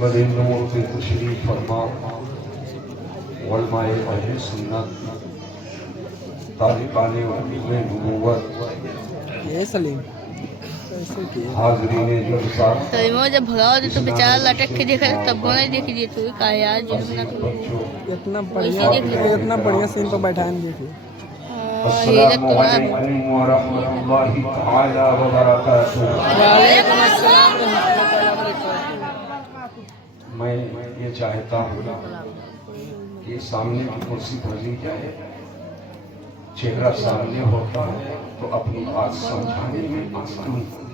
منبر نور پہ تشریف فرما علماء اہل سنت طالبان علم نبوت حاضرین جلسہ سلیمہ جب بھگا ہوتے تو بیچارہ لٹک کے دیکھا تب وہ نہیں دیکھ لیے تو کہا یار جنہوں نے اتنا بڑھیا سین تو بیٹھا ہے دیکھیے. السلام علیکم ورحمۃ اللہ تعالی وبرکاتہ. وعلیکم السلام ورحمۃ اللہ وبرکاتہ. میں یہ چاہتا ہوں کہ سامنے کی کرسی پر لی جائے. چہرہ سامنے ہوتا ہے تو اپنی بات سمجھانے میں آسانی ہوتی ہے.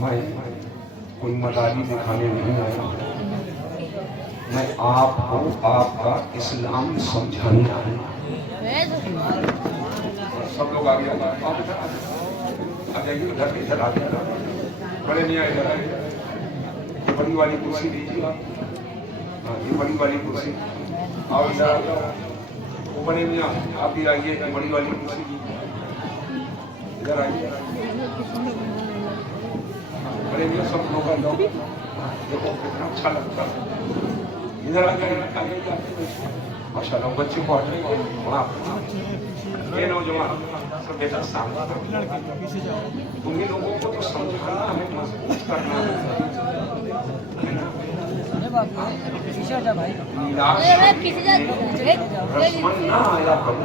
میں کوئی ملالی دکھانے نہیں آیا ہوں. میں آپ کو آپ کا اسلام سمجھانے آیا ہوں. سب لوگ آگے آ جائیے. ادھر آ جائیے. بڑے نہیں آئے ادھر آئے. بڑی والی کرسی دیجیے آپ. یہ بڑی والی کرسی آؤ ادھر آ جاؤ. بڑے میاں آپ بھی آئیے. بڑی والی کرسی ادھر آئیے. بڑے میاں سب لوگ آ جاؤ. دیکھو کتنا اچھا لگتا ہے. ادھر آ جائیے. ماشاء اللہ بچے کو ہٹائیے. یہ نوجوان سب بیٹا سامنے انہیں لوگوں کو تو سمجھانا ہمیں مضبوط کرنا ہے. رسمن نہ آیا کرو.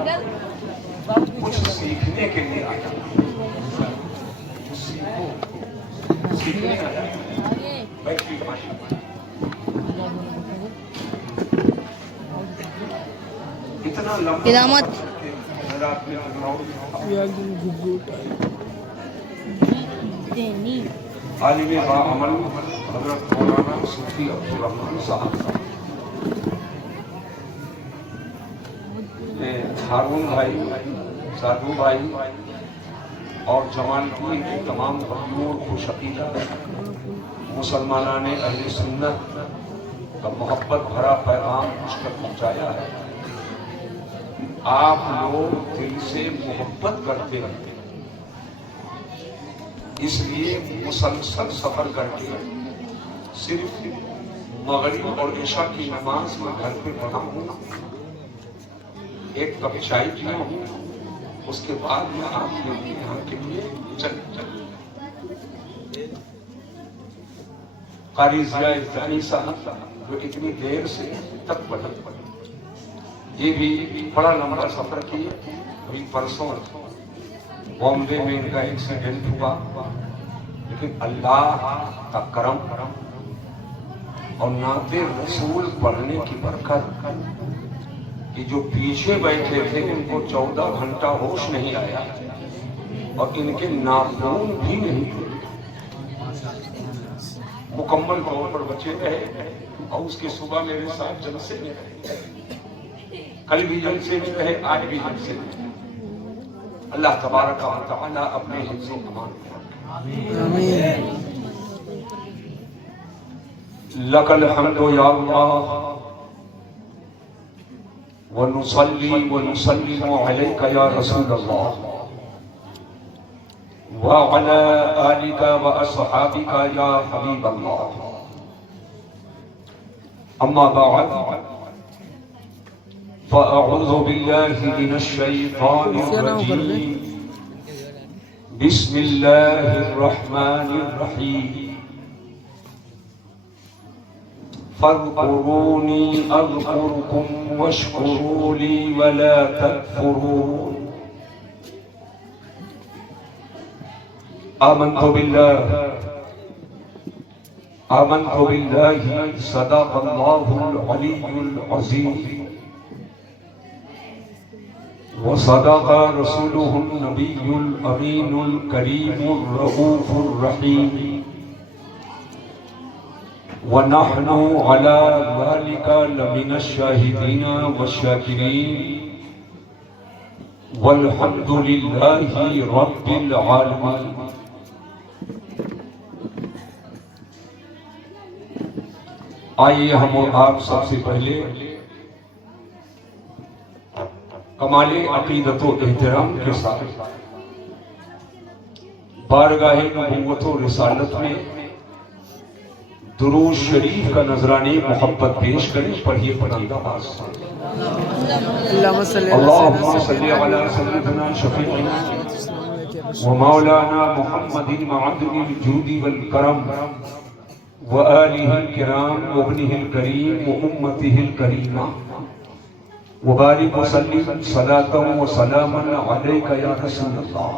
کچھ سیکھنے کے لیے آیا. سیکھو. سیکھنے آیا. بیٹھیے. ماشاء اللہ اتنا لمبا رات میں عالم باعمل حضرت مولانا صوفی عبدالرحمن صاحب ہارون بھائی, سادھو بھائی اور جمال پور کی تمام بھائیوں اور خوش عقیدہ مسلمانان اہل سنت کا محبت بھرا پیغام مجھ تک پہنچایا ہے. آپ لوگ دل سے محبت کرتے رہتے ہیں. اس لیے مسلسل سفر کر کے صرف مغرب اور عشاء کی نماز میں گھر پہ پڑھا ہوں. ایک کپ چائے پیا ہوں. اس کے بعد میں آپ کے لیے یہاں کے لیے چل قاری ضیاء الدانی صاحب جو اتنی دیر سے تک پڑھے. یہ بھی بڑا لمبا سفر کیے. ابھی پرسوں بامبے میں ان کا ایکسیڈنٹ ہوا. لیکن اللہ کا کرم اور نعت رسول پڑھنے کی برکت کہ جو پیچھے بیٹھے تھے ان کو 14 گھنٹہ ہوش نہیں آیا اور ان کے ناخون بھی نہیں تھے. مکمل طور پر بچے رہے اور اس کے صبح میرے ساتھ جلسے میں رہے. کل بھی جلسے میں رہے. آج بھی جلسے میں رہے. اللہ تبارک و تعالی اپنے حفظ و امان میں رکھے. لک الحمد یا اللہ ونصلی ونسلم علیک یا رسول اللہ وعلی آلک واصحابک یا حبیب اللہ. اما بعد فأعوذ بالله من الشيطان الرجيم. بسم الله الرحمن الرحيم. فاذكروني أذكركم واشكروا لي ولا تكفرون. آمنت بالله صدق الله العلي العظيم وصدق رسوله النبي الأمين الكريم الرؤوف الرحيم. ونحن على ذلك لمن الشاهدين والشاكرين والحمد لله رب العالمين. آئیے ہم اور آپ سب سے پہلے کمال عقیدت و احترام کے ساتھ بارگاہ نبوت و رسالت میں درود شریف کا نذرانی محبت پیش کریں، پڑھیے بلند آواز سے۔ اللهم صل اللهم صل على سيدنا شفيعنا ومولانا محمد معدن الجود والكرم وآله الكرام وابنه الكريم وأمته الكريمة وبارك وسلم صلاة وسلاما عليك يا رسول الله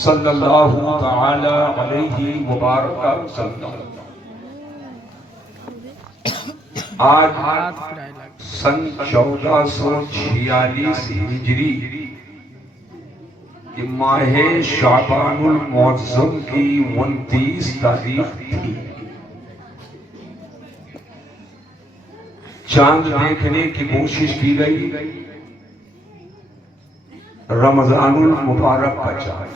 صلى الله تعالى عليه وبارك وسلم۔ آج سن 1446 ہجری کہ ماہ شعبان المعظم کی 29 تاریخ تھی۔ چاند دیکھنے کی کوشش کی گئی، رمضان المبارک کا چاند،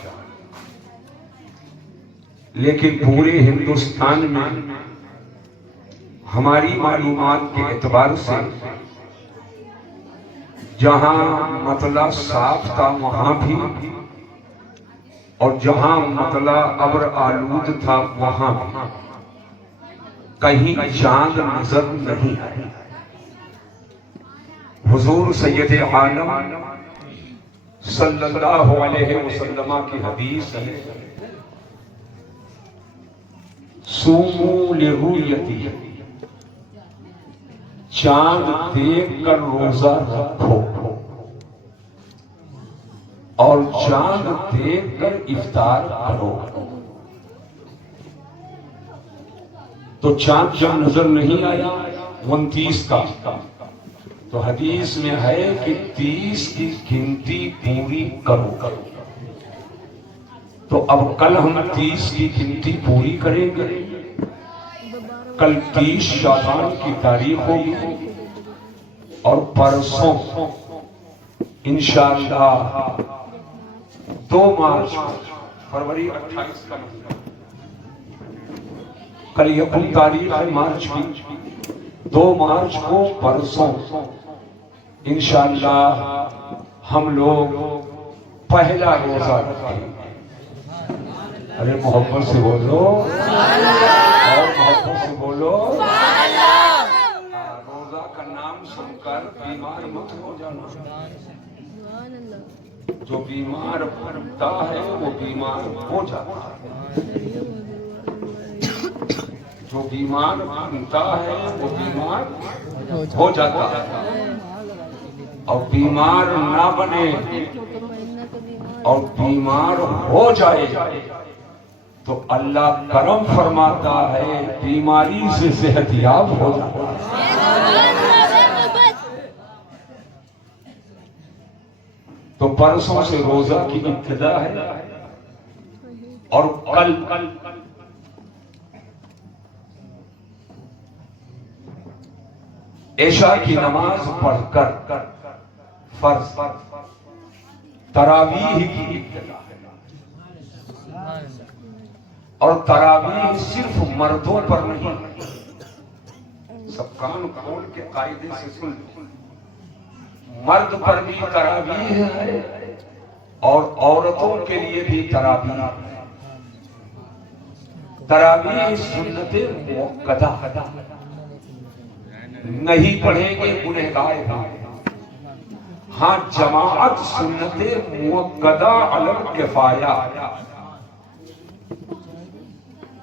لیکن پورے ہندوستان میں ہماری معلومات کے اعتبار سے جہاں مطلع صاف تھا وہاں بھی، اور جہاں مطلع ابر آلود تھا وہاں بھی کہیں چاند نظر نہیں آیا۔ حضور سید عالم صلی اللہ علیہ وسلم کی حدیث ہے، صوموا لرؤیتہ، چاند دیکھ کر روزہ رکھو اور چاند دیکھ کر افطار کرو۔ تو چاند جب نظر نہیں آیا 29 کا، تو حدیث میں ہے کہ 30 کی گنتی پوری کرو۔ تو اب کل ہم 30 کی گنتی پوری کریں گے۔ کل 30 شعبان کی تاریخ ہوگی اور پرسوں انشاءاللہ 2 مارچ فروری 28 کا مہینہ، کل یکم تاریخ ہے مارچ کی، 2 مارچ کو پرسوں انشاءاللہ ہم لوگ پہلا روزہ رکھیں گے۔ ارے محبت سے بولو اور محبت سے بولو۔ روزہ کا نام سن کر بیمار مت ہو جانا۔ جو بیمار پڑتا ہے وہ بیمار ہو جاتا ہے، جو بیمار بنتا ہے وہ بیمار ہو جاتا ہے، اور بیمار نہ بنے اور بیمار ہو جائے تو اللہ کرم فرماتا ہے، بیماری سے صحت یاب ہو جاتا ہے۔ تو پرسوں سے روزہ کی ابتدا ہے، اور کل عشاء کی نماز پڑھ کر فرض تراویح کی ابتدا ہے، اور تراویح صرف مردوں پر نہیں، سب کان کھول کے قاعدے سے سن لو، مرد پر بھی تراویح ہے اور عورتوں کے لیے بھی تراویح ہے۔ تراویح سنت موقدہ نہیں پڑھیں گے گنہگار ہیں۔ ہاں جماعت سنت موقدہ علی الکفایہ،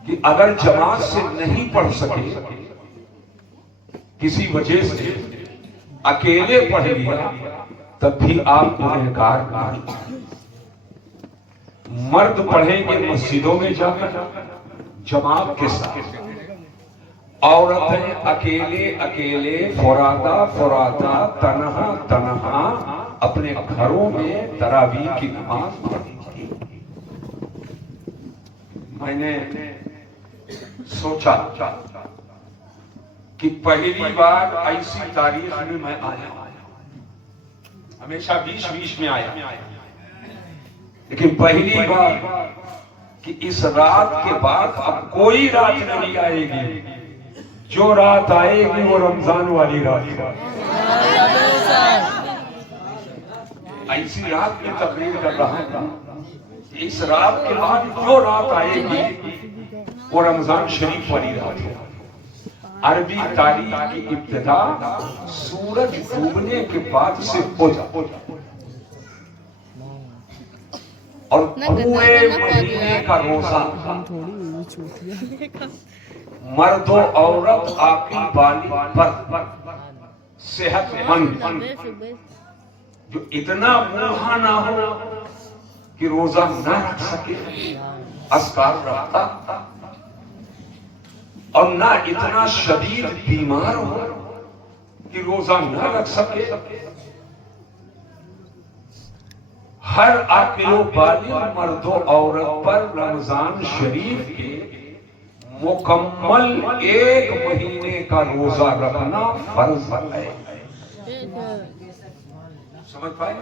کہ اگر جماعت سے نہیں پڑھ سکے کسی وجہ سے اکیلے پڑھ لیا تب بھی آپ گنہگار نہیں۔ مرد پڑھیں گے مسجدوں میں جا کر جماعت کے ساتھ، عورتیں اکیلے اکیلے فرادا فرادا تنہا تنہا اپنے گھروں میں تراویح کی نماز پڑھیں گی۔ میں نے سوچا کہ پہلی بار ایسی تاریخ میں میں آیا، ہمیشہ بیچ میں آیا، لیکن پہلی بار کہ اس رات کے بعد اب کوئی رات نہیں آئے گی، جو رات آئے گی وہ رمضان والی رات ہے۔ ایسی رات کی تقریر کر رہا ہوں، اس رات کے بعد جو رات آئے گی وہ رمضان شریف والی رات ہے. عربی تاریخ کی ابتدا سورج ڈوبنے کے بعد سے ہو جاتا اور پورے مہینے کا روزہ مرد و عورت عاقل بالغ پر صحت مند جو اتنا بوڑھا نہ ہو کہ روزہ نہ رکھ سکے اذکار رکھتا اور نہ اتنا شدید بیمار ہو کہ روزہ نہ رکھ سکے. ہر عاقل و بالغ مرد و عورت پر رمضان شریف کے مکمل 1 مہینے کا روزہ رکھنا فرض ہے. سمجھ پائے؟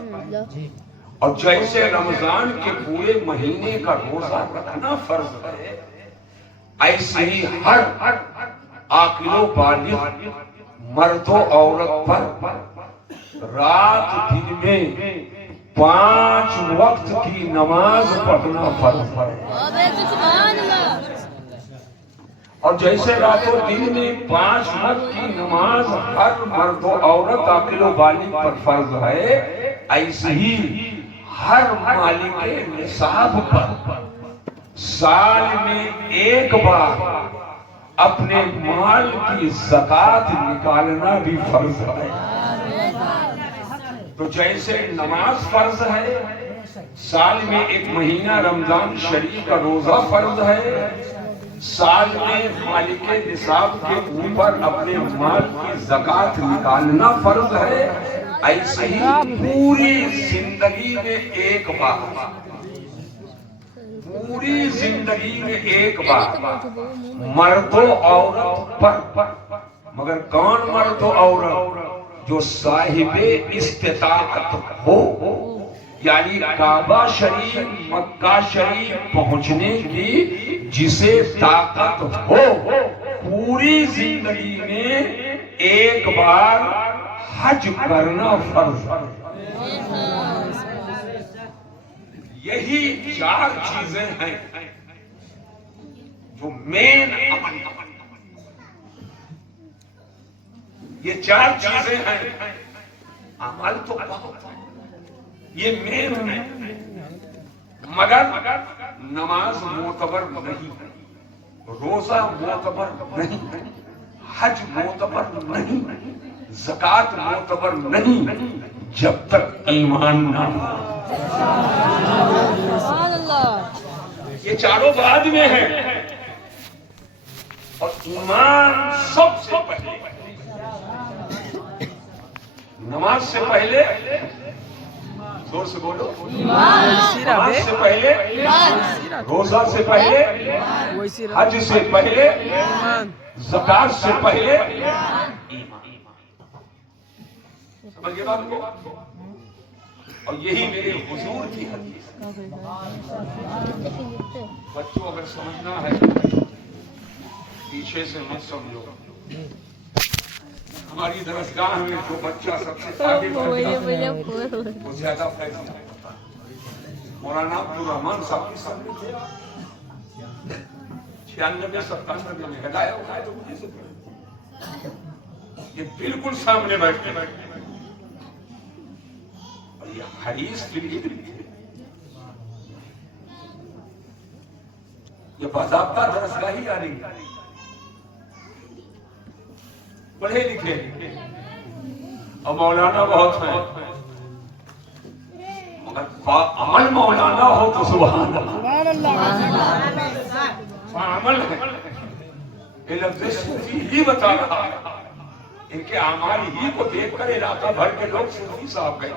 اور جیسے رمضان کے پورے مہینے کا روزہ رکھنا فرض ہے ایسے ہی ہر عاقل و بالغ مرد و عورت پر رات دن میں 5 وقت کی نماز پڑھنا فرض ہے. اور جیسے رات و دن میں 5 وقت کی نماز ہر مرد و عورت عاقل و بالغ پر فرض ہے ایسے ہی ہر مالک نصاب پر سال میں 1 بار اپنے مال کی زکات نکالنا بھی فرض ہے. تو جیسے نماز فرض ہے سال میں 1 مہینہ رمضان شریف کا روزہ فرض ہے سال میں مالک نصاب کے اوپر اپنے مال کی زکات نکالنا فرض ہے ایسے ہی پوری زندگی میں 1 بار پوری زندگی میں 1 بار مرد و عورت پر مگر کون مرد و عورت جو صاحب استطاعت ہو یعنی کعبہ شریف مکہ شریف پہنچنے کی جسے طاقت ہو پوری زندگی میں 1 بار حج کرنا فرض ہے. یہی 4 چیزیں ہیں جو مین عمل یہ 4 چیزیں ہیں. عمل تو بہت ہے یہ مین ہے مگر نماز معتبر نہیں روزہ معتبر نہیں حج معتبر نہیں زکات معتبر نہیں جب تک ایمان نہ ہو. یہ 4 بعد میں ہیں اور ایمان سب سے پہلے. نماز سے پہلے زور سے بولو نماز سے پہلے روزہ سے پہلے حج سے پہلے زکات سے پہلے ایمان. سمجھ بات کو. اور یہی میرے حضور کی حدیث ہے. بچوں اگر سمجھنا ہے پیچھے سے مت سمجھو. ہماری درسگاہ میں جو بچہ سب سے آگے وہ زیادہ فیض ہے. مولانا عبدالرحمان صاحب کی سمجھے 96-97 میں ہدایت اٹھائے تو مجھے سے یہ بالکل سامنے بیٹھتے اور یہ حدیث یہ باضابطہ درسگاہی آ رہی ہے. پڑھے لکھے اور مولانا بہت ہیں مگر عمل مولانا ہو تو سبحان اللہ. عمل ہے یہ لفظ صوفی ہی بتا رہا ہے. ان کے اعمال ہی کو دیکھ کر علاقہ بھر کے لوگ صوفی صاحب گئے.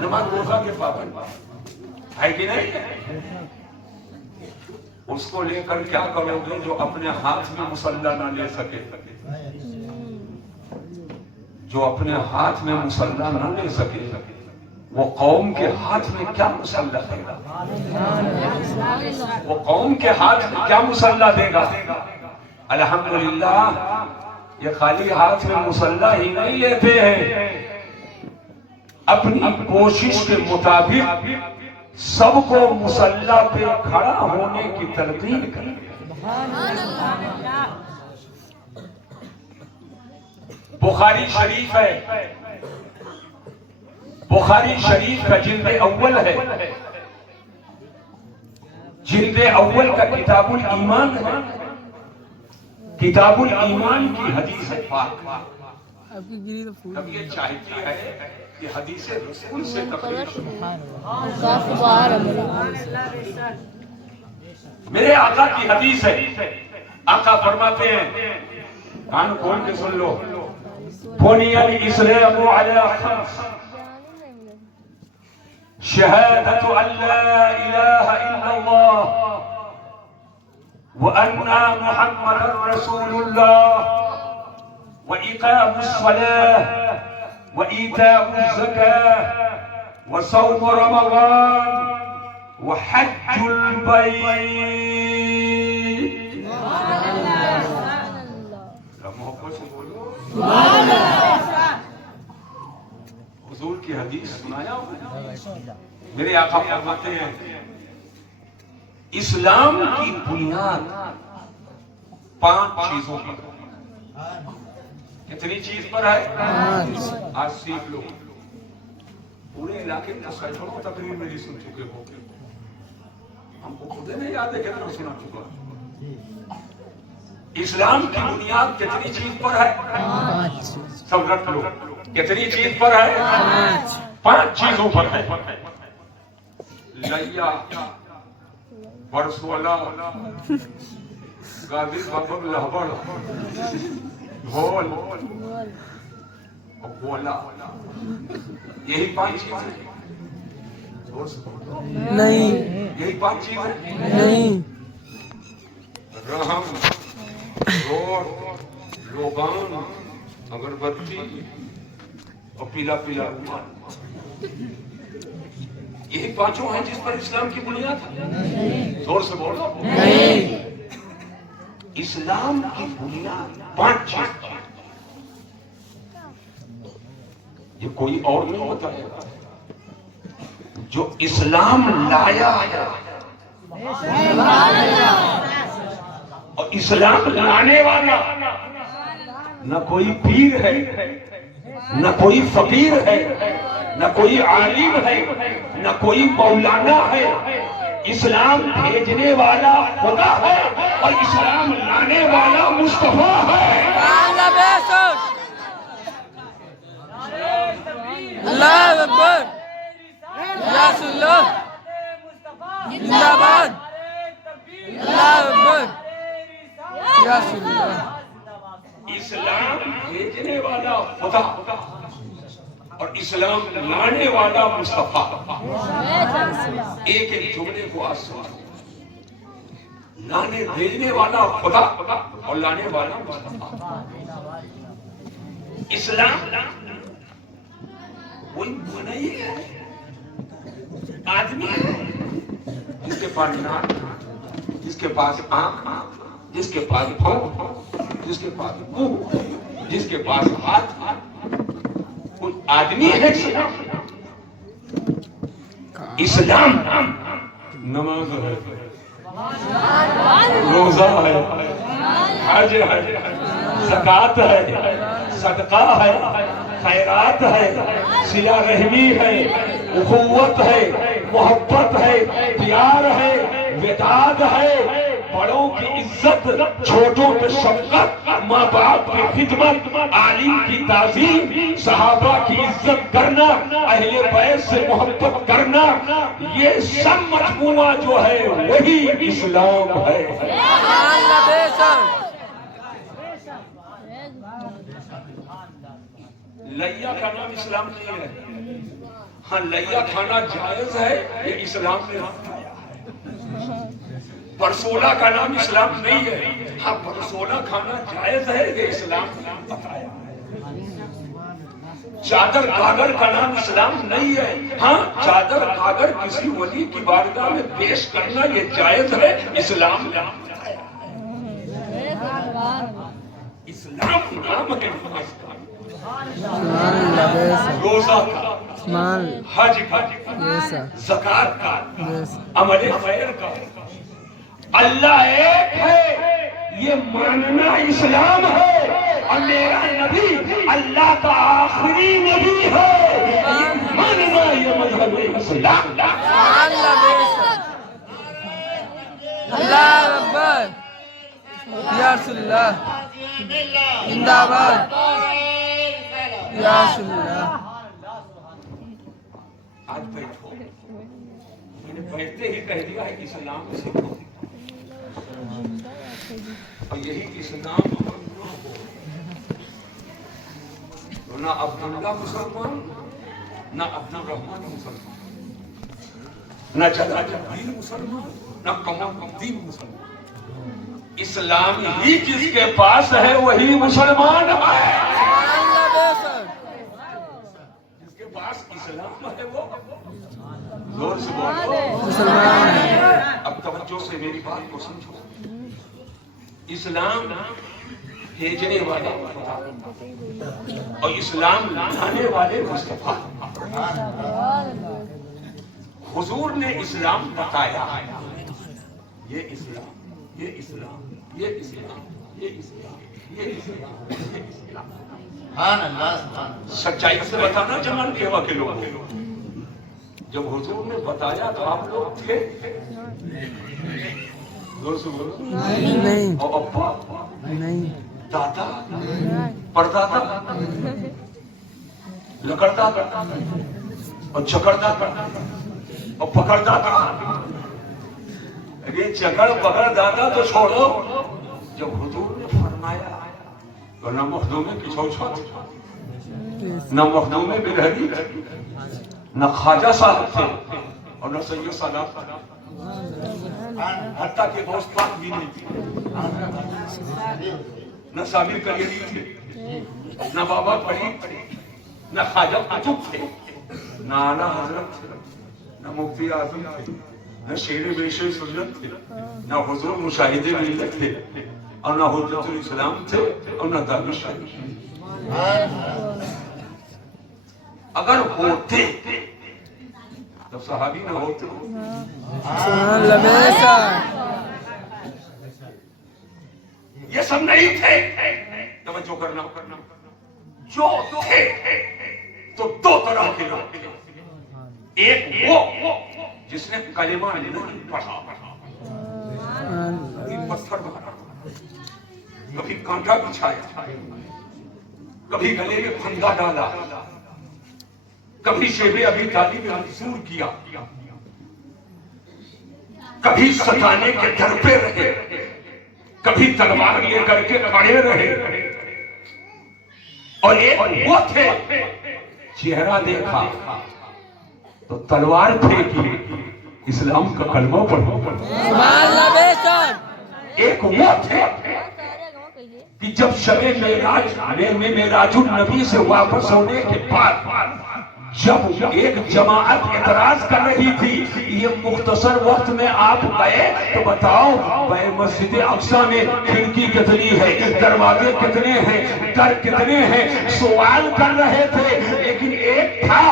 نماز روزہ کے پابند ہے کہ نہیں. اس کو لے کر کیا کرو گے جو اپنے ہاتھ میں مصلی نہ لے سکے. جو اپنے ہاتھ میں مصلی نہ لے سکے وہ قوم کے ہاتھ میں کیا مصلی دے گا. وہ قوم کے ہاتھ میں کیا مصلی دے گا. الحمدللہ یہ خالی ہاتھ میں مصلی ہی نہیں لیتے ہیں اپنی کوشش کے مطابق سب کو مصلی پہ کھڑا ہونے کی تلقین کرتے ہیں. بخاری شریف ہے، بخاری شریف کا جلد اول ہے، جلد اول کا کتاب الایمان ہے، کتاب الایمان کی حدیث ہے پاک۔ اب یہ چاہتی ہے کہ حدیث رسول سے تقریر میرے آقا کی حدیث ہے۔ آقا فرماتے ہیں، کان کھول کے سن لو، بنی الاسلام علی خمس، شہادت ان لا الہ الا اللہ وان محمد رسول اللہ وإقام الصلاة وإيتاء الزكاة وصوم رمضان وحج البيت۔ محبت سے بولو حضور کی حدیث سنایا میرے آقا فرماتے ہیں اسلام کی بنیاد 5 چیزوں پر۔ کتنی چیز پر ہے؟ آج سیکھ لو، پورے علاقے میں سینکڑوں تقریر میری سن چکے ہو، ہم کو خود نہیں یاد ہے کتنا سنا چکا۔ اسلام کی بنیاد کتنی چیز پر ہے؟ سب رکھ لو، کتنی چیز پر ہے؟ 5 چیزوں پر ہے۔ لیا، برسولہ، غازی بابر لہبڑ، ڈھول اور گولا، یہی 5 چیزیں نہیں، یہی 5 چیزیں نہیں، رحم، روڑ، لوبان، اگربتی اور پیلا پیلا رومال، یہی 5 ہیں جس پر اسلام کی بنیاد ہے۔ زور سے بولو، اسلام کی بنیاد 5 چیز، یہ کوئی اور نہیں ہوتا ہے جو اسلام لایا ہے، اور اسلام لانے والا نہ کوئی پیر ہے، نہ کوئی فقیر ہے، نہ کوئی عالم ہے، نہ کوئی مولانا ہے، اسلام بھیجنے والا خدا ہے اور اسلام لانے والا مصطفیٰ ہے۔ اللہ اکبر، یا رسول اللہ، زندہ باد، اللہ اکبر، یا رسول اللہ۔ اسلام بھیجنے والا خدا اور اسلام لانے والا مصطفیٰ، ایک ایک جملے کو آج سنا، لانے بھیجنے والا خدا اور لانے والا مصطفیٰ۔ اسلام کوئی نہیں ہے، آدمی ہے جس کے پاس ناک، جس کے پاس آنکھ، جس کے پاس پاؤں، جس کے پاس منہ، جس کے پاس ہاتھ، کوئی آدمی ہے۔ اسلام نماز ہے، روزہ ہے، حج ہے، زکات ہے، صدقہ ہے، خیرات ہے، صلہ رحمی ہے، اخوت ہے، محبت ہے، پیار ہے، وداد ہے، بڑوں کی عزت، چھوٹوں پہ شفقت، ماں باپ کی خدمت، عالم کی تعظیم، صحابہ کی عزت کرنا، اہل بیت سے محبت کرنا، یہ سب مجموعہ جو ہے وہی اسلام ہے۔ لیا کا نام اسلام نہیں ہے، ہاں لیا کھانا جائز ہے، یہ اسلام نے بتایا ہے۔ برسولہ کا نام اسلام نہیں ہے، ہاں برسولہ کھانا جائز ہے، یہ اسلام نے بتایا ہے۔ چادر گاگر کا نام اسلام نہیں ہے، ہاں چادر گاگر کسی ولی کی بارگاہ میں پیش کرنا یہ جائز ہے، اسلام نے بتایا ہے۔ اسلام نام ہے نماز کا، روزہ کا، حج کا، زکات کا، عمل خیر کا، اللہ ایک ہے یہ ماننا اسلام ہے، اور میرا نبی اللہ کا آخری نبی ہے، یہ ماننا یہ مذہب اسلام۔ اللہ بے شک، اللہ اکبر، یا رسول اللہ، زندہ باد، یا رسول اللہ۔ آج بیٹھو، میں نے بیٹھتے ہی کہہ دیا ہے اسلام سیکھو، اور یہی اسلام نہ عبداللہ مسلمان، نہ عبد الرحمن مسلمان، نہ جلال الدین مسلمان، نہ قمر الدین مسلمان۔ اسلام ہی جس کے پاس ہے وہی مسلمان ہے، اللہ بے شک، جس کے پاس اسلام ہے وہ زور سے بولو مسلمان ہے۔ اب توجہ سے میری بات کو سمجھو، اسلام بھیجنے والے اور اسلام لانے والے مصطفیٰ، حضور نے اسلام بتایا، یہ اسلام، یہ اسلام، یہ اسلام، یہ اسلام، یہ اسلام، یہ اسلام۔ سچائی سے بتانا جمال کے کے لوگ، جب حضور نے بتایا تو آپ لوگ تھے؟ زور سے بولو۔ نہیں، اور ابا، نہیں، دادا، پردادا، لکڑدادا اور چکردادا اور پکڑدادا۔ یہ چکر پکڑ دادا تو چھوڑو، جب حضور نے فرمایا تو نہ مخدوم کچھ نہ مخدوم برہری، نہ خواجہ صاحب تھے اور نہ سید سادات، حتیٰ کہ دوست پاک بھی نہیں تھی، نہ سامر کلیری تھے، نہ بابا فرید تھے، نہ خواجہ قطب تھے، نہ اعلیٰ حضرت تھے، نہ مفتی اعظم تھے، نہ شیر بیش سنت تھے، نہ حضور مشاہد ملت تھے، اور نہ حجت الاسلام تھے، اور نہ دانش تھے۔ اگر ہوتے تو صحابی نہ ہوتے، اللہ بے شک، یہ سب نہیں تھے۔ توجہ کرنا، جو تھے تو دو طرح کے لوگ تھے، ایک وہ جس نے کلمہ نہیں پڑھا، کبھی پتھر مارا، کبھی کانٹا بچھایا، کبھی گلے میں پھندا ڈالا، کبھی شیب ابی طالب منصور کیا، کبھی ستانے کے در پہ رہے، کبھی تلوار لے کر کے کھڑے رہے، اور ایک وہ تھے چہرہ دیکھا تو تلوار پھینکی، اسلام کا کلمہ پڑھو۔ سبحان اللہ بے شک، ایک وہ تھے کہ جب شب معراج النبی سے واپس ہونے کے بعد جب ایک جماعت اعتراض کر رہی تھی یہ مختصر وقت میں آپ گئے تو بتاؤ بھائی مسجد اقصی میں کھڑکی کتنی ہے، دروازے کتنے ہیں، در کتنے ہیں، سوال کر رہے تھے، لیکن ایک تھا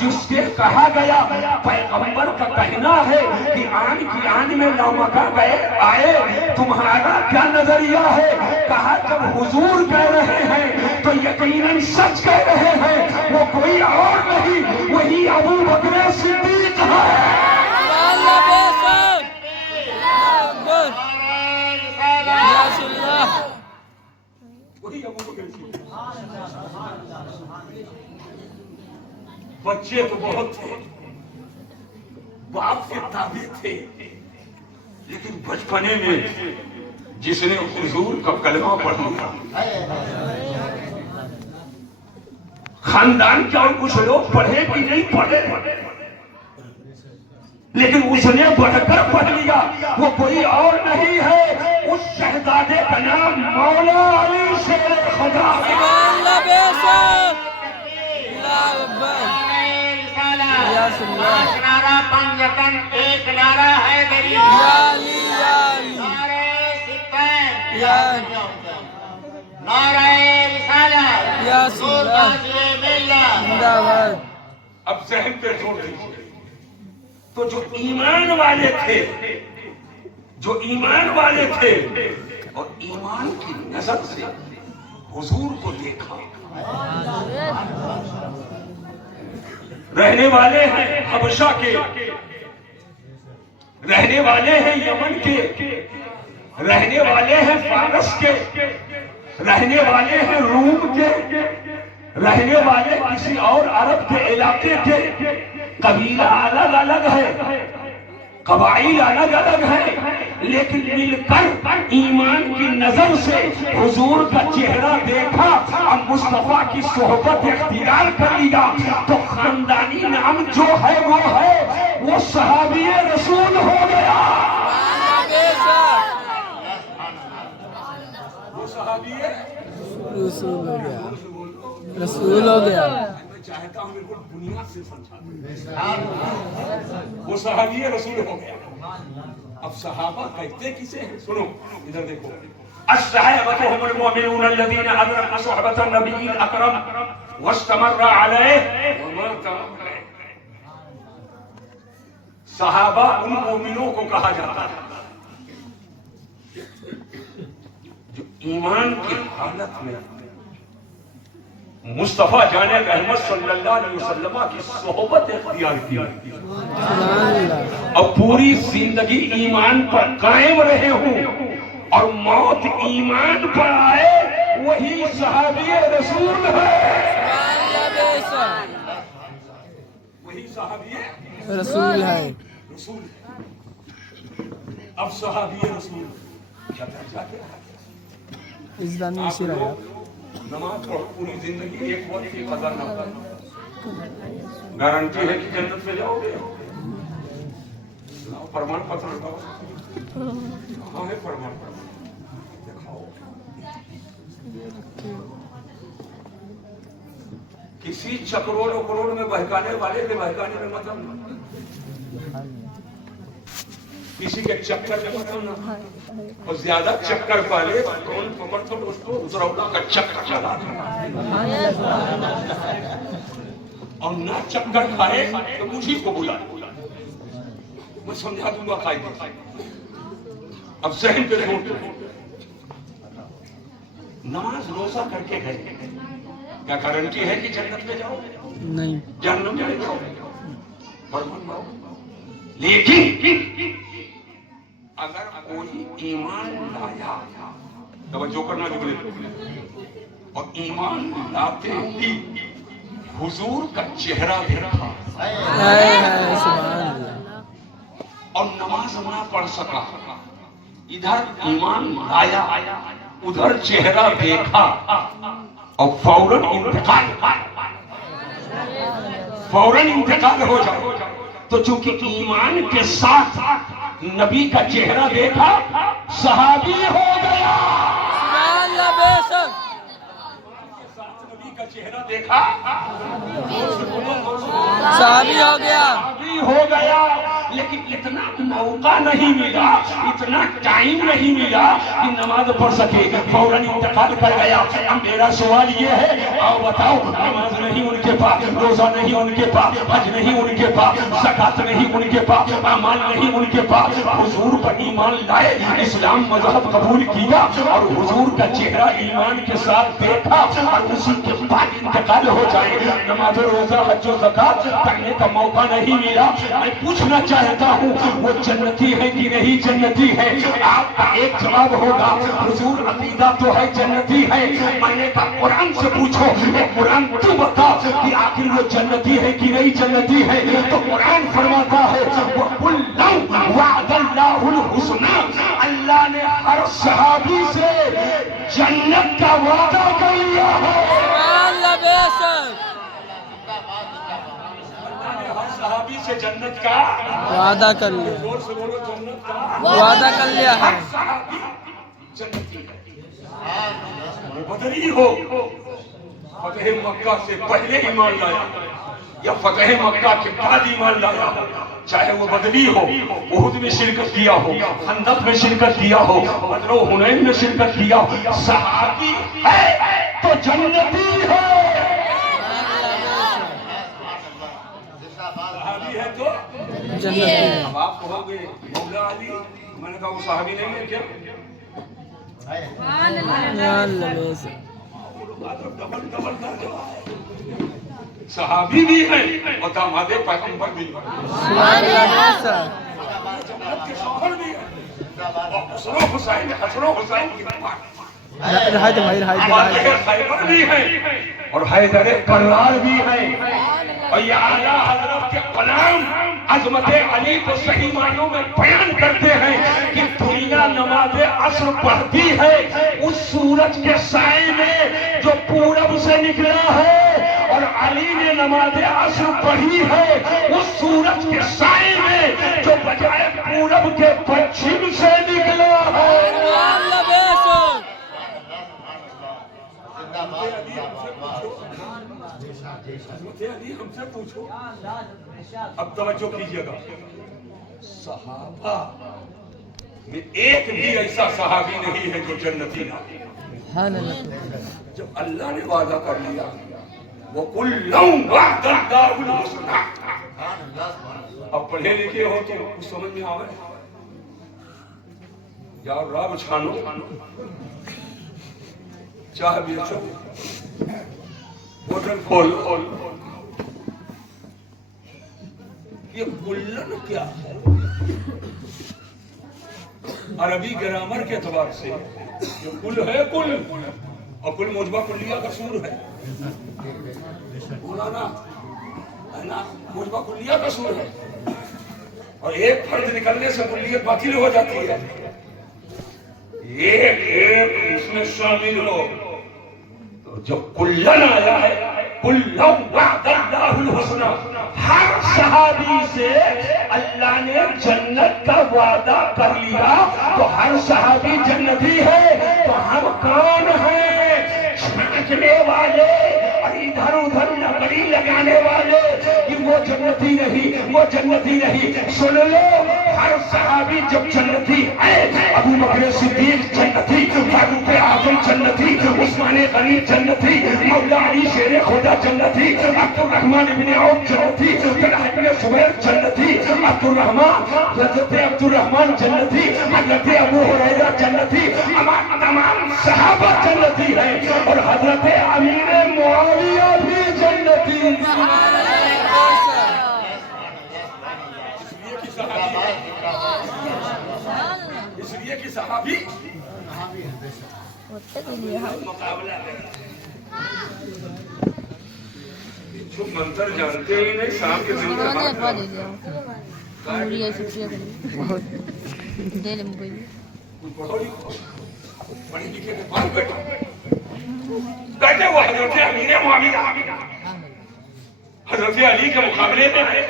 جس کے کہا گیا پیغمبر کا کہنا ہے کہ آن کی آن میں لامکہ گئے آئے، تمہارا کیا نظریہ ہے؟ کہا جب حضور کہہ رہے ہیں تو یقیناً سچ کہہ رہے ہیں، وہ کوئی اور نہیں وہی ابو بکر صدیق ہے۔ اللہ بے شک، اللہ اکبر، یا رسول اللہ، وہی ابو بکر صدیق۔ بچے تو بہت تھے، باپ کے تابع تھے، لیکن بچپنے میں جس نے حضور کا کلمہ پڑھ لیا، خاندان کے اور کچھ لوگ پڑھے بھی نہیں پڑھے، لیکن اس نے بڑھ کر پڑھ لیا، وہ کوئی اور نہیں ہے، اس شہزادے کا نام مولا علی شیر خدا ہے۔ سبحان اللہ بے شک، اللہ اکبر، یا رسول اللہ، نعرہ پنجتن ایک نعرہ ہے دری، یا علی، یا علی، نعرہ ستین، یا نعرہ رسالہ، یا رسول اللہ، زندہ باد۔ اب ذہن پہ چھوڑ دیجیے، تو جو ایمان والے تھے جو ایمان والے تھے اور ایمان کی نظر سے حضور کو دیکھا. رہنے والے ہیں حبشہ کے، رہنے والے ہیں یمن کے، رہنے والے ہیں فارس کے، رہنے والے ہیں روم کے، رہنے والے کسی اور عرب کے علاقے کے. قبیلہ الگ الگ ہے، قبائل الگ الگ ہیں، لیکن مل کر ایمان کی نظر سے حضور کا چہرہ دیکھا اور مصطفیٰ کی صحبت اختیار کر لیا تو خاندانی نام جو ہے وہ صحابی رسول ہو گیا. وہ صحابی رسول ہو گیا، رسول ہو گیا. میں چاہتا ہوں بالکل بنیاد سے سمجھا. وہ صحابی رسول ہو گیا. اب صحابہ کہتے کسے ہیں؟ سنو ادھر دیکھو. الصحابہ هم المؤمنون الذين أدركوا صحبة النبي الأكرم واستمر عليه ومات عليه. صحابہ ان مومنوں کو کہا جاتا ہے جو ایمان کی حالت میں مصطفیٰ جان احمد صلی اللہ علیہ وسلم کی صحبت اختیار کی اور پوری زندگی ایمان پر قائم رہے ہوں اور موت ایمان پر آئے، وہی صحابی رسول ہے. وہی صحابی رسول ہے. رسول. اب صحابی رسول کیا درجہ کیا ہے؟ اس دن میں آپ شرح لوگ نماز پڑھو پوری زندگی ایک وقت کی قضا نہ کرو، گارنٹی ہے کہ جنت میں جاؤ گے. پرمان پتر لاؤ. کہاں ہے پرمان پتر؟ دکھاؤ. کسی چکروڑ اکروڑ میں بہکانے والے کے بہکانے میں مطلب نہ، کسی کے چکر میں مطلب نہ. اور زیادہ چکر پالے کون کمر تو اس کو ازرولہ کا چکر چلا اور نہ چکر کھائے تو مجھے کو بلا، میں سمجھا دوں گا قائد. اب ذہن پہ چھوڑ دو. نماز روزہ کر کے گئے، کیا گارنٹی ہے کہ جنت میں جاؤ؟ نہیں. جہنم میں جاؤ. لیکن اگر کوئی ایمان لایا، توجہ کرنا جملے، اور ایمان لاتے ہی حضور کا چہرہ دیکھا اور نماز نہ پڑھ سکا، ادھر ایمان لایا ادھر چہرہ دیکھا اور فوراً انتقال ہو جائے، تو چونکہ ایمان کے ساتھ نبی کا چہرہ دیکھا صحابی ہو گیا. نبی کا چہرہ دیکھا صحابی ہو گیا. صحابی ہو گیا. لیکن اتنا موقع نہیں ملا، اتنا ٹائم نہیں ملا کہ نماز پڑھ سکے، فوراً انتقال کر گیا. اب میرا سوال یہ ہے، آؤ بتاؤ، نماز نہیں ان کے پاس، روزہ نہیں ان کے پاس، حج نہیں ان کے پاس، زکات نہیں ان کے پاس، اعمال نہیں ان کے پاس، حضور پر ایمان لائے، اسلام مذہب قبول کیا اور حضور کا چہرہ ایمان کے ساتھ دیکھا اور اسی کے بعد انتقال ہو جائے، نماز روزہ حج و زکات کرنے کا موقع نہیں ملا. میں پوچھنا چاہتا ہوں وہ جنتی ہے کہ نہیں جنتی ہے؟ آپ کا ایک جواب ہوگا، حضور عقیدہ تو ہے جنتی ہے. میں نے کہا قرآن سے پوچھو، قرآن تو بتا کہ آخر وہ جنتی ہے کہ نہیں جنتی ہے؟ تو قرآن فرماتا ہے وَقُلْ وَعْدَ اللَّهُ الْحُسْنَى، اللہ نے ہر صحابی سے جنت کا وعدہ کر لیا ہے. صحابی سے جنت کا وعدہ کر لیا، زور سے بولو، جنت کا وعدہ کر لیا ہے. صحابی جنتی ہے. بدری ہو، فتح مکہ سے پہلے ایمان لایا یا فتح مکہ کے بعد ایمان لایا، چاہے وہ بدری ہو، احد میں شرکت کیا ہو، خندق میں شرکت کیا ہو، بدر و حنین میں شرکت کیا ہو، صحابی ہے تو جنتی ہے. صحابی ہے تو جنت. اب آپ کہو گے مولا علی میں نے کہا وہ صحابی نہیں ہے کیا؟ صحابی بھی ہے اور داماد پیغمبر بھی ہے، جنت کے شوہر بھی ہے، حسن و حسین کی خیبر بھی ہے اور حیدر کرار بھی ہے، اور یہ اعلیٰ حضرت کے کلام عظمت علی کو صحیح معنوں میں بیان کرتے ہیں کہ دنیا نماز عصر پڑھتی ہے اس سورج کے سائے میں جو پورب سے نکلا ہے، اور علی نے نماز عصر پڑھی ہے اس سورج کے سائے میں جو بجائے پورب کے پچھم سے نکلا ہے۔ ہم سے پوچھو، اب توجہ کیجئے گا، صحابہ میں ایک بھی ایسا صحابی نہیں ہے جو جنتی نہ، جب اللہ نے وعدہ کر لیا وَكُلًّا وَعْدَ اللَّهُ الْحُسْنَىٰ، اب پڑھے لکھے ہو تو کچھ سمجھ میں آوے یا راب چھانو چاہ بیچو بوٹل کھول، یہ کلن کیا ہے؟ عربی گرامر کے اعتبار سے یہ کل ہے، کل، اور کل موجبہ کلیہ کا سور ہے، مولانا ہے نا، موجبہ کلیہ کا سور ہے، اور ایک فرد نکلنے سے کلیت باطل ہو جاتی ہے، ایک اس میں شامل ہو تو جب کلن آیا ہے کلًا وعد اللہ الحسنیٰ، ہر صحابی سے اللہ نے جنت کا وعدہ کر لیا، تو ہر صحابی جنتی ہے، تو ہم کون ہیں چھانچنے والے اور ادھر ادھر لکڑی لگانے والے کہ وہ جنتی نہیں، وہ جنتی نہیں؟ سن لو، ہر صحابی جب جنتی ہے، ابو بکر صدیق جنتی، فاروق اعظم جنتی، عثمان غنی جنتی، مولا علی شیر خدا جنتی، عبد الرحمن ابن عوف جنتی، طلحہ ابن زبیر جنتی، حضرت عبد الرحمن جنتی، حضرت ابو ہریرہ جنتی، تمام صحابہ جنتی ہیں، اور حضرت امیر معاویہ بھی جنتی۔ اس لیے کہ صحابی مقابلہ جو منتر جانتے ہی نہیں، شام کے دن پڑھے لکھے کے پاس بیٹھے وہ حضرت امیر معاویہ حضرت علی کے مقابلے میں آئے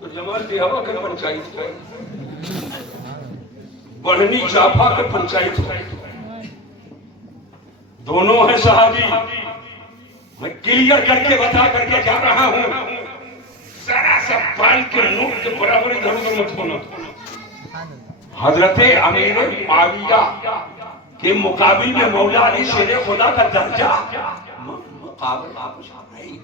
تو جمال کی ہوا کے پنچایت ہے، بڑھنی چاپا کے پنچایت ہے، دونوں ہیں صحابی، میں کلیئر کر کے بتا کر کے جا رہا ہوں، ذرا سا بال کے نوک کے برابر ادھر ادھر مت ہونا۔ حضرت امیر معاویہ کے مقابل میں مولا علی شیر خدا کا درجہ مقابلہ کچھ نہیں،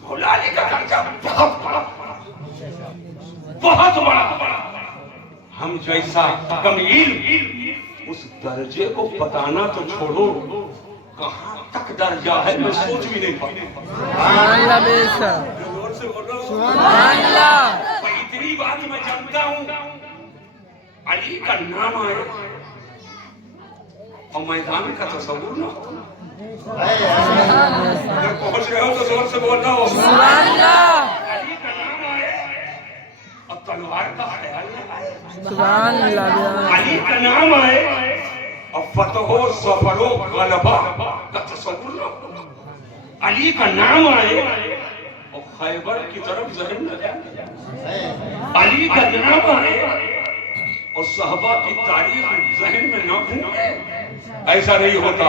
مولا علی کا درجہ بہت بڑا، بہت بڑا، ہم جیسا کم علم اس درجے کو بتانا تو چھوڑو، کہاں تک درجہ ہے میں سوچ بھی نہیں پاتا۔ میں اتنی بات میں جانتا ہوں، علی کا نام آئے اور میدان کا تصور نہ ہو، اگر پہنچ رہے ہو تو زور سے بولنا ہو، علی کا نام آئے اور تلوار کا خیال نہ آئے، علی کا نام آئے اور فتح و ظفر و غلبہ کا تصور نہ ہو، علی کا نام آئے اور خیبر کی طرف ذہن نہ جائے، علی کا نام آئے اور صحابہ کی تاریخ ذہن میں نہ گھومے، ایسا نہیں ہوتا۔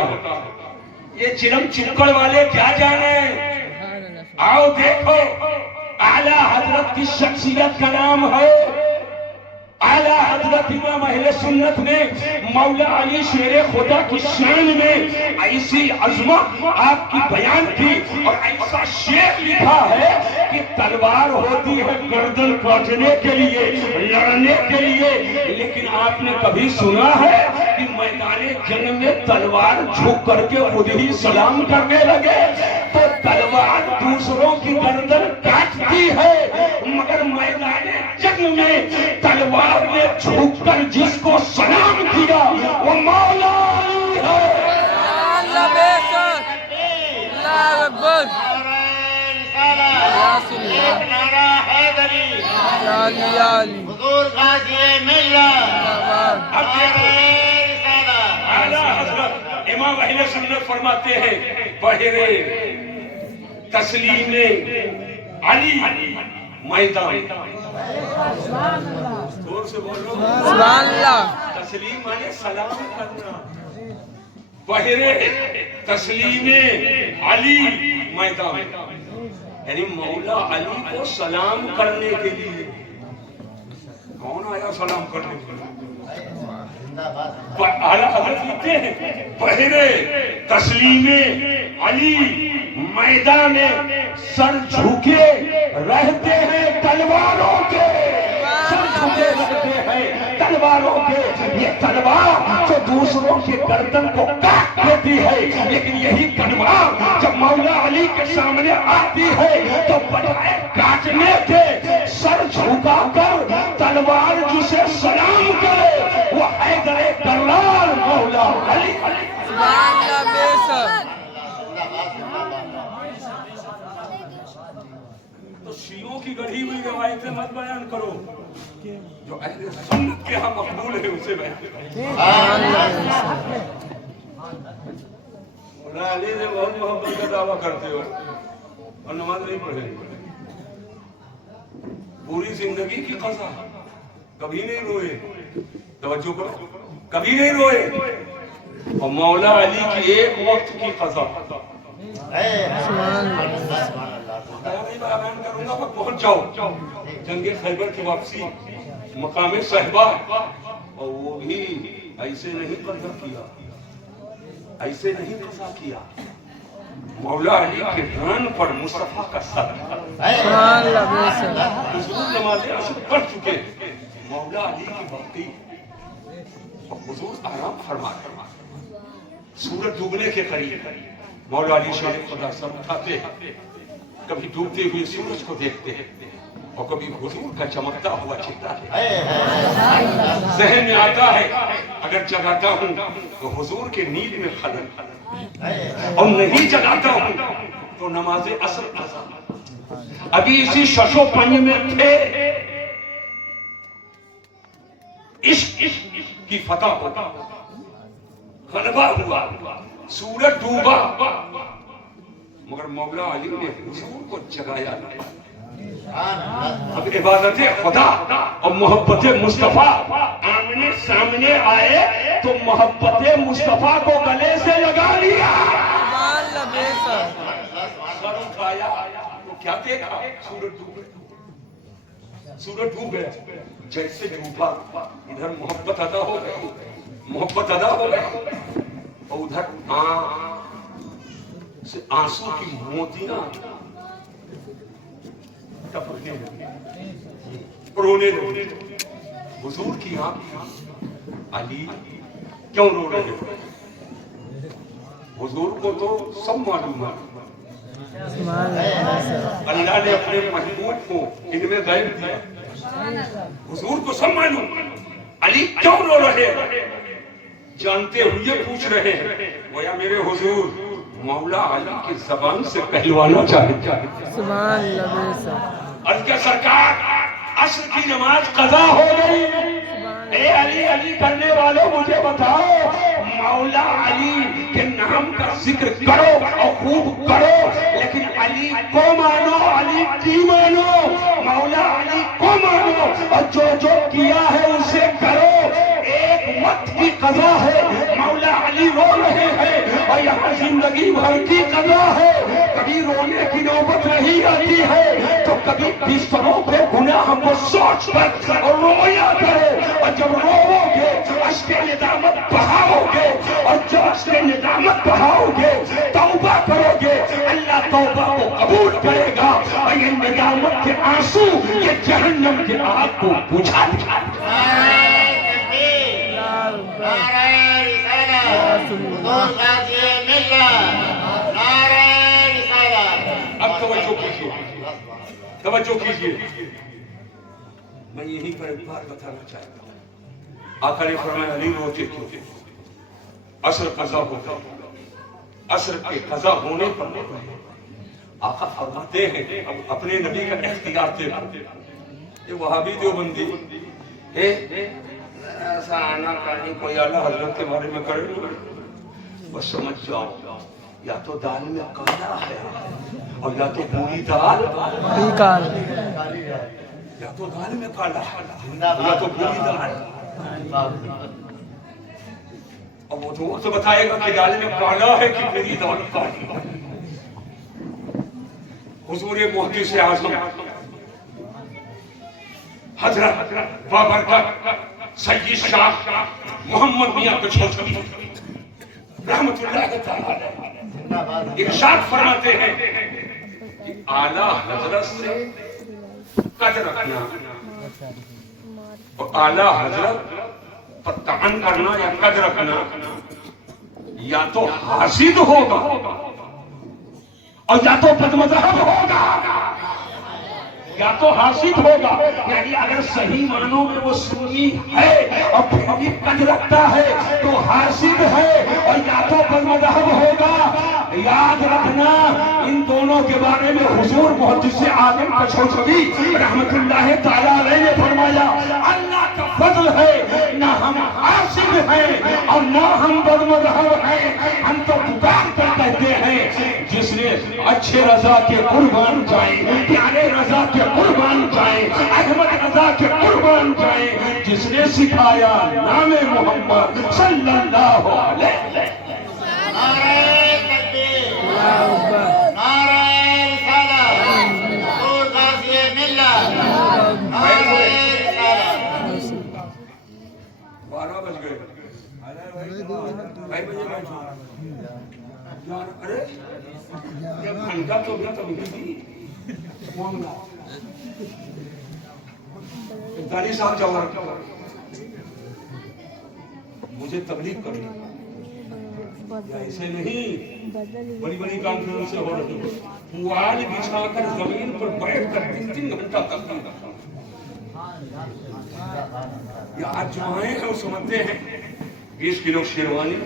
یہ چرم چکڑ والے کیا جانے، آؤ دیکھو اعلیٰ حضرت کی شخصیت کا نام ہے، اعلیٰ حضرت امام اہل سنت نے مولا علی شیر خدا کی شان میں ایسی عظمت آپ کی بیان کی اور ایسا شعر لکھا ہے کہ تلوار ہوتی ہے گردن کاٹنے کے لیے، لڑنے کے لیے، لیکن آپ نے کبھی سنا ہے کہ میدان جنگ میں تلوار جھک کر کے خود ہی سلام کرنے لگے؟ تو تلوار دوسروں کی گردن کاٹتی ہے، مگر میدان جنگ میں تلوار نے جھک کر جس کو سلام کیا وہ مولا علی ہے۔ اللہ بے شک، اللہ اکبر، ایک نعرہ حیدری، یا علی یا علی، حضور غازی ملت، اعلیٰ حضرت امام اہل سنت فرماتے ہیں بحر تسلیم علی میدان، زور سے بولو، سبحان اللہ، تسلیم علی سلام کرنا، بحر تسلیم علی میدان، یعنی مولا علی کو سلام کرنے کے لیے کون آیا سلام کرنے کے لیے؟ اعلیٰ حضرت لکھتے ہیں بحر تسلیم علی میدان سر جھکے رہتے ہیں تلواروں کے، سر جھکے رہتے ہیں تلواروں کے، یہ تلوار جو دوسروں کے گردن کو کاٹ دیتی ہے، لیکن یہی تلوار جب مولا علی کے سامنے آتی ہے تو بجائے کاٹنے کے سر جھکا کر تلوار جسے سلام کرے وہ حیدر کرار مولا علی۔ سبحان اللہ بے شک، تو شیعوں کی گڑھی ہوئی روایتیں مت بیان کرو، جو اہل سنت کے ہاں مقبول ہے اسے بیان کرو۔ مولا علی سے بہت محبت کا دعویٰ کرتے ہو اور نماز نہیں پڑھے، پوری زندگی کی قضا، کبھی نہیں روئے، توجہ کرو، کبھی نہیں روئے، اور مولا علی کی ایک وقت کی قضا نہیں بیان کروں گا، میں پہنچ جاؤ جنگ خیبر کی واپسی مقام صحبہ، اور وہ بھی ایسے نہیں قضا کیا، ایسے نہیں قضا کیا، مولا علی کے ران پر مصطفیٰ کا سر، سبحان اللہ بے شک، حضور نماز عصر پڑھ چکے، مولا علی کی بختی، اور حضور آرام فرما سورج ڈوبنے کے قریب، مولا علی شان خدا سر اٹھاتے کبھی ڈوبتے ہوئے سورج کو دیکھتے ہیں اور کبھی حضور کا چمکتا ہوا چہرہ ذہن میں آتا ہے، اگر جگاتا ہوں تو حضور کے نیند میں خلل، اور نہیں جگاتا ہوں تو نماز عصر قضا۔ ابھی اسی شش و پنج میں تھے، عشق کی فتح ہوگا، غلبہ ہوا، سورج ڈوبا، مگر مولا علی نے حضور کو جگایا نہیں۔ اب عبادت خدا اور محبت مصطفیٰ آمنے سامنے آئے تو محبت مصطفیٰ کو گلے سے لگا لیا، سبحان اللہ بے شک، سر اٹھایا تو کیا دیکھا؟ سورج ڈوب گیا، سورج ڈوب گیا، جیسے ڈوبا ادھر محبت ادا ہو گئی، محبت ادا ہو گئی، اور ادھر سے آنسو کی موتیاں ٹپکنے لگی، رونے لگے، حضور کی آنکھ، علی کیوں رو رہے ہو؟ حضور کو تو سب معلوم ہے، اللہ نے اپنے محبوب کو ان میں غیب دیا، حضور کو سب معلوم، علی کیوں رو رہے ہیں؟ جانتے ہوئے پوچھ رہے ہیں، گویا میرے حضور مولا علی کی زبان سے کہلوانا چاہتے ہیں۔ سبحان اللہ بے شک، عرض کے سرکار عصر کی نماز قضا ہو گئی، اے علی علی کرنے والوں مجھے بتاؤ، مولا علی کے نام کا ذکر کرو اور خوب کرو، لیکن علی کو مانو، علی کی مانو، مولا علی کو مانو، اور جو کیا ہے اسے کرو۔ ایک وقت کی قضا ہے، مولا علی رو رہے ہیں، اور یہاں زندگی بھر کی قضا ہے، کبھی رونے کی نوبت نہیں آتی ہے تو کبھی بستروں پہ گناہ کو سوچ کر اور رویا کرو، اور جب روو گے اشک ندامت بہاؤ گے، اور جب اشک ندامت بہاؤ گے توبہ کرو گے، اللہ توبہ کو قبول کرے گا، اور یہ ندامت کے آنسو یہ جہنم کے آگ کو بجھا دیا. اب توجہ کیجیے. میں یہیں پر ایک بات بتانا چاہتا ہوں. آقا نے فرمایا علی روتے کیوں؟ عصر قضا ہوگا. عصر کے قضا ہونے پر آقا فرماتے ہیں اپنے نبی کا اختیار دے. یہ وہابی دیوبندی ایسا آنا کرنے کوئی اعلیٰ حضرت کے بارے میں کرے بس سمجھ جاؤ یا تو دال میں کالا ہے اور یا تو پوری دال یا تو دال میں کالا ہے یا تو پوری دال. اب وہ تو بتائے گا کہ دال میں کالا ہے کہ پوری دال کالی ہے. حضور محدث اعظم حضرت بابرکت سید شاہ محمد میاں کچھوچھوی رحمت اللہ تعالی ارشاد فرماتے ہیں کہ اعلیٰ حضرت سے قدر رکھنا اور اعلیٰ حضرت پر طعن کرنا یا قدر رکھنا یا تو حاسد ہوگا اور یا تو بدمذہب ہوگا. یا تو حاسد ہوگا یعنی اگر صحیح معنوں میں وہ سنی ہے اور پھر بھی قدر رکھتا ہے تو حاسد ہے اور یا تو بدمذہب ہوگا. یاد رکھنا ان دونوں کے بارے میں حضور محدث اعظم کچھوچھوی رحمت اللہ تعالی علیہ نے فرمایا اللہ کا فضل ہے نہ ہم حاسد ہیں اور نہ ہم بدمذہب ہیں. ہم تو پکار کر کہتے ہیں جس نے اچھے رضا کے قربان جائیں پیارے رضا کے قربان جائیں احمد رضا کے قربان جائیں جس نے سکھایا نام محمد صلی اللہ علیہ وسلم. دانی صاحب جوہر مجھے تبلیغ کرنی یا ایسے نہیں بڑی بڑی کانفرنس سے ہو رہی پوال بچھا کر زمین پر بیٹھ کر 3 گھنٹہ تبلیغ کرتا یا آج جو آئے ہیں وہ سمجھتے ہیں 20 کلو شیروانی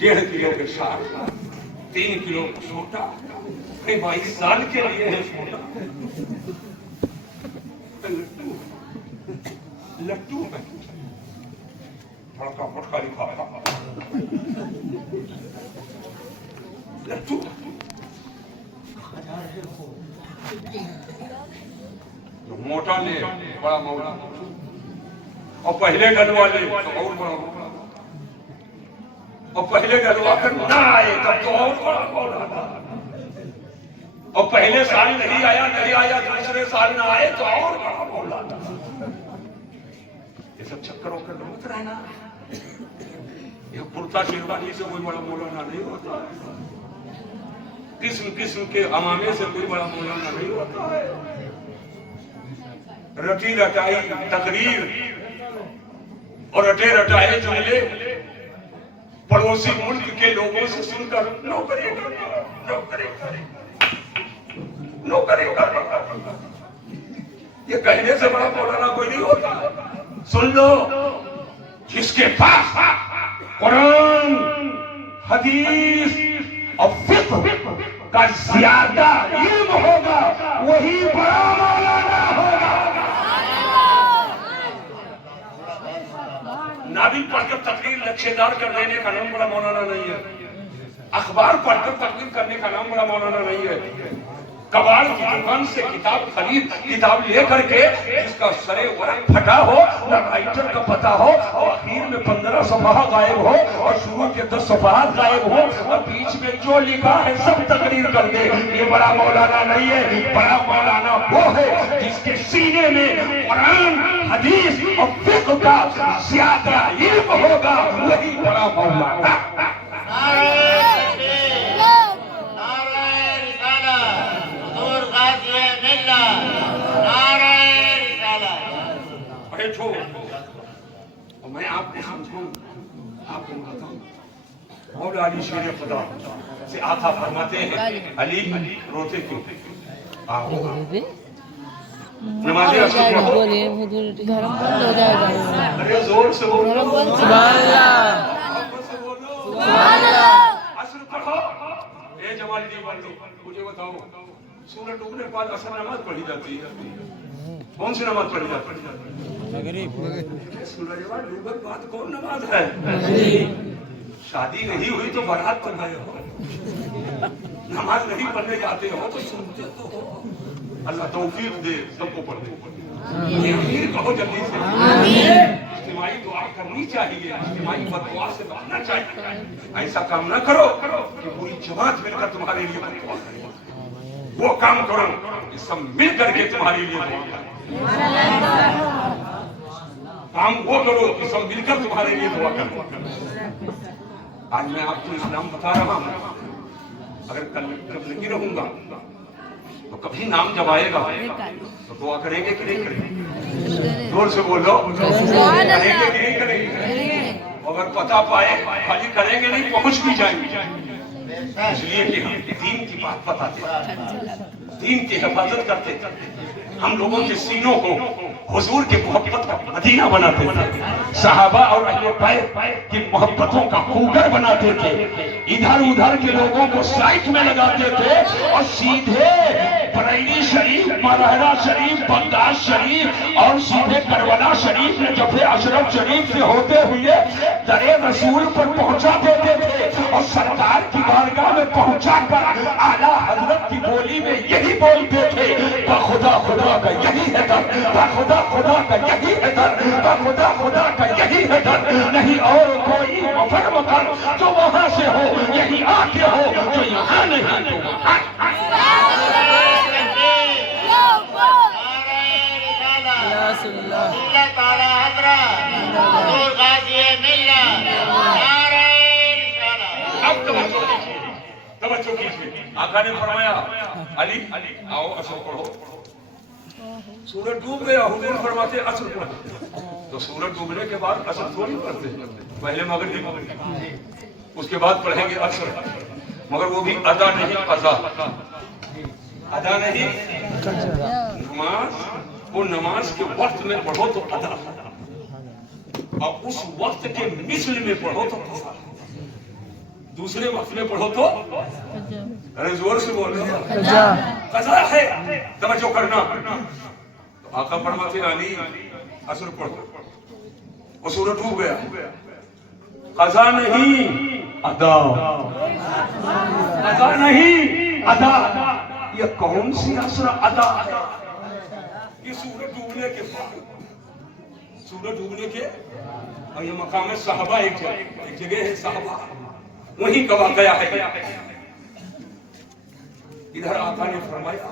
1.5 کلو کے ساتھ 3 کلو چھوٹا 22 سال کے لیے ہے چھوٹا لٹو میں پھڑکا پھٹکا لکھا لٹو موٹا لے بڑا مولا اور پہلے ڈلوا لے تو اور بڑا مولا اور پہلے ڈلوا کر نہ آئے تب تو اور بڑا مولا اور پہلے سال نہیں آیا دوسرے سال نہ آئے تو اور بڑا مولا. یہ سب چکروں کے لوگ رہنا یہ کرتا شیروانی سے کوئی بڑا مولانا نہیں ہوتا ہے. قسم قسم کے امامے سے کوئی بڑا مولانا نہیں ہوتا ہے. رٹی رٹائی تقریر اور رٹے رٹائے جملے پڑوسی ملک کے لوگوں سے سن کر نوکری یہ کہنے سے بڑا مولانا کوئی نہیں ہوتا. سن لو جس کے پاس قرآن حدیث اور فقہ کا زیادہ علم ہوگا وہی بڑا مولانا ہوگا. ناول پڑھ کر تقریر لچھے دار کر دینے کا نام بڑا مولانا نہیں ہے. اخبار پڑھ کر تقریر کرنے کا نام بڑا مولانا نہیں ہے. کباڑ کی دکان سے کتاب خرید کتاب لے کر کے جس کا سرے ورق پھٹا ہو نہ رائٹر کا پتہ ہو اور اخیر میں 15 صفحہ غائب ہو اور شروع کے 10 صفحات غائب ہو اور بیچ میں جو لکھا ہے سب تقریر کر دے یہ بڑا مولانا نہیں ہے. بڑا مولانا وہ ہے جس کے سینے میں قرآن حدیث اور فقہ کا زیادہ علم ہوگا وہی بڑا مولانا. مولا علی شیر خدا سے آقا فرماتے ہیں علی روتے کیوں؟ آؤ نماز عصر پڑھو. گرم بند ہو جائے گا. ارے زور سے بولو. گرم بند. سبحان اللہ. سبحان اللہ. عصر پڑھو. اے جمال جی بندو مجھے بتاؤ سورج ڈوبنے کے بعد عصر نماز پڑھی جاتی ہے. کون سی نماز پڑھی جاتی ہے؟ مغرب. سورج ڈوبنے کے بعد کون نماز ہے؟ شادی نہیں ہوئی تو بارات تو گئے ہو. نماز نہیں پڑھنے جاتے ہو تو سنتے تو ہو. اللہ توفیق دے سب کو پڑھنے. امیر کہو جلدی سے. اجتماعی دعا کرنی چاہیے. اجتماعی بددعا سے بچنا چاہیے. ایسا کام نہ کرو کہ پوری جماعت مل کر تمہارے لیے بددعا کرے. وہ کام کرو کہ سب مل کر کے تمہارے لیے دعا کرے. کام وہ کرو کہ سب مل کر تمہارے لیے دعا کرے. آج میں آپ کو اسلام بتا رہا ہوں. اگر کل لگی رہوں گا تو کبھی نام جب آئے گا تو دعا کریں گے کہ نہیں کریں گے؟ زور سے بولو. کریں گے کہ نہیں کریں گے؟ اگر پتہ پائے خالی کریں گے نہیں پہنچ بھی جائیں گے. اس لیے کہ ہم دین کی بات بتاتے دین کی حفاظت کرتے ہم لوگوں کے سینوں کو حضور کی محبت کا مدینہ بناتے تھے. صحابہ اور اہل بیت کی محبتوں کا خوگر بناتے تھے. ادھر ادھر کے لوگوں کو سائٹ میں لگاتے تھے اور سیدھے بریلی شریف، مرحلہ شریف، بغداد شریف اور سیدھے کربلا شریف میں جب اشرف شریف سے ہوتے ہوئے در رسول پر پہنچا دیتے تھے اور سرکار کی بارگاہ میں پہنچا کر اعلیٰ حضرت کی بولی میں یہی بولتے تھے خدا خدا کا یہی ہے در، خدا خدا کا یہی ہے در، خدا خدا کا یہی ہے در. نہیں اور کوئی مفرم کر جو وہاں سے ہو، یہی آ کے ہو جو یہاں نہیں تو وہاں. اب توجہ کیجیے. آقا نے فرمایا علی آؤ عصر پڑھو. سورج ڈوب گیا حضور فرماتے عصر پڑھو. تو سورج ڈوبنے کے بعد عصر تھوڑی پڑھتے پہلے مغرب اس کے بعد پڑھیں گے عصر. مگر وہ بھی ادا نہیں قضا. ادا نہیں نماز. وہ نماز کے وقت میں پڑھو تو ادا اور اس وقت کے مثل میں پڑھو تو قضا. دوسرے وقت میں پڑھو تو ارے زور سے بولو قضا ہے. توجہ کرنا. تو آقا فرماتے علی عصر پڑھو. وہ سورج ڈوب گیا. قضا نہیں ادا. قضا نہیں ادا. یہ کون سی عصر ادا ہے؟ یہ سورج ڈوبنے کے بعد. سورج ڈوبنے کے اور یہ مقام صحابہ ایک جگہ ہے صحابہ وہیں کا واقعہ ہے. ادھر آقا نے فرمایا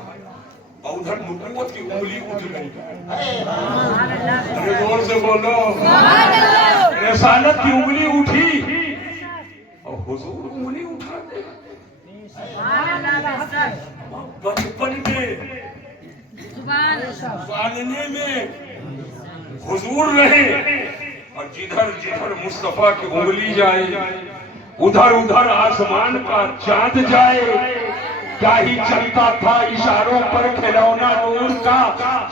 اور ادھر نبوت کی انگلی اٹھ گئی. ارے زور سے بولو. رسالت کی انگلی اٹھی اور حضور انگلی اٹھاتے. بچپن میں پالنے میں حضور رہے اور جدھر جدھر مصطفیٰ کی انگلی جائے ادھر ادھر آسمان کا چاند جائے. کیا ہی چلتا تھا اشاروں پر کھلونا نور کا.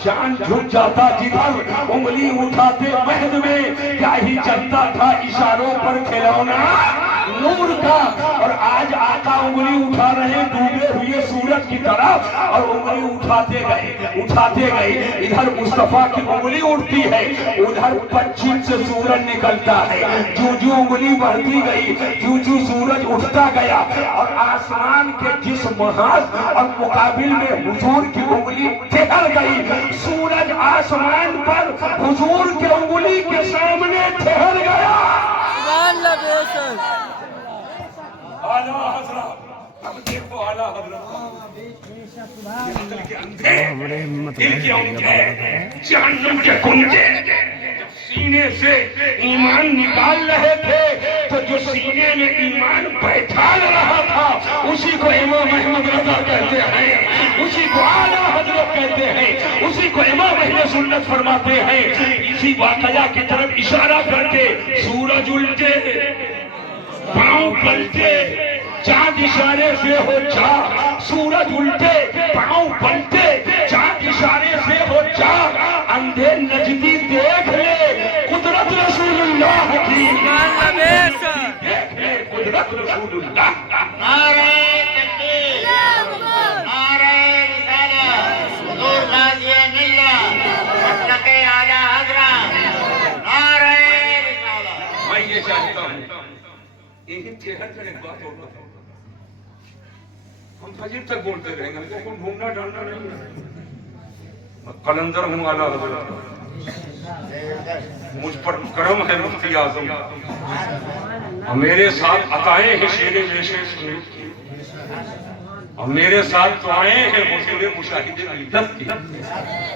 چاند جھک جاتا جدھر انگلی اٹھاتے مہد میں. کیا ہی چلتا تھا اشاروں پر کھلونا نور کا. اور آج آقا انگلی اٹھا رہے ڈوبے ہوئے سورج کی طرف اور انگلی اٹھاتے گئے. ادھر مصطفیٰ کی انگلی اٹھتی ہے ادھر پچھم سے سورج نکلتا ہے. جو انگلی بڑھتی گئی جو سورج اٹھتا گیا اور آسمان کے جس محاذ اور مقابل میں حضور کی انگلی ٹھہر گئی. سورج آسمان پر حضور کی انگلی کے سامنے ٹھہر گیا. اعلیٰ حضرت. اب دیکھو اعلیٰ حضرت دل کے اندھے دل کے اندھے جہنم کے کنجے سینے سے ایمان نکال رہے تھے تو جو سینے میں ایمان بیٹھا رہا تھا اسی کو امام احمد رضا کہتے ہیں, اسی کو اعلیٰ حضرت کہتے ہیں, اسی کو امام اہل سنت فرماتے ہیں. اسی واقعہ کی طرف اشارہ کر کے سورج الٹے پاؤں پلٹے چاند اشارے سے ہو چاک سورج الٹے پاؤں پلٹے چاند اشارے سے ہو چاک اندھے نجدی دیکھ لے قدرت رسول اللہ کی دیکھ لے قدرت رسول اللہ نعرہ تکبیر نعرہ رسالت حضور غازی ملت مسلک اعلی حضرت نعرہ رسالت میں یہ چاہتا ہوں ایک چہر کا ایک بات اور بتاؤں ہم فجر تک بولتے رہیں گے ہم کو کوئی گھومنا ڈالنا نہیں ہے قلندر ہوں والا حضرت مجھ پر کرم ہے مفتی اعظم اور میرے ساتھ عطائیں ہیں شیر ویشے سنیت کی اور میرے ساتھ دعائیں ہیں حضور مشاہد ملت کی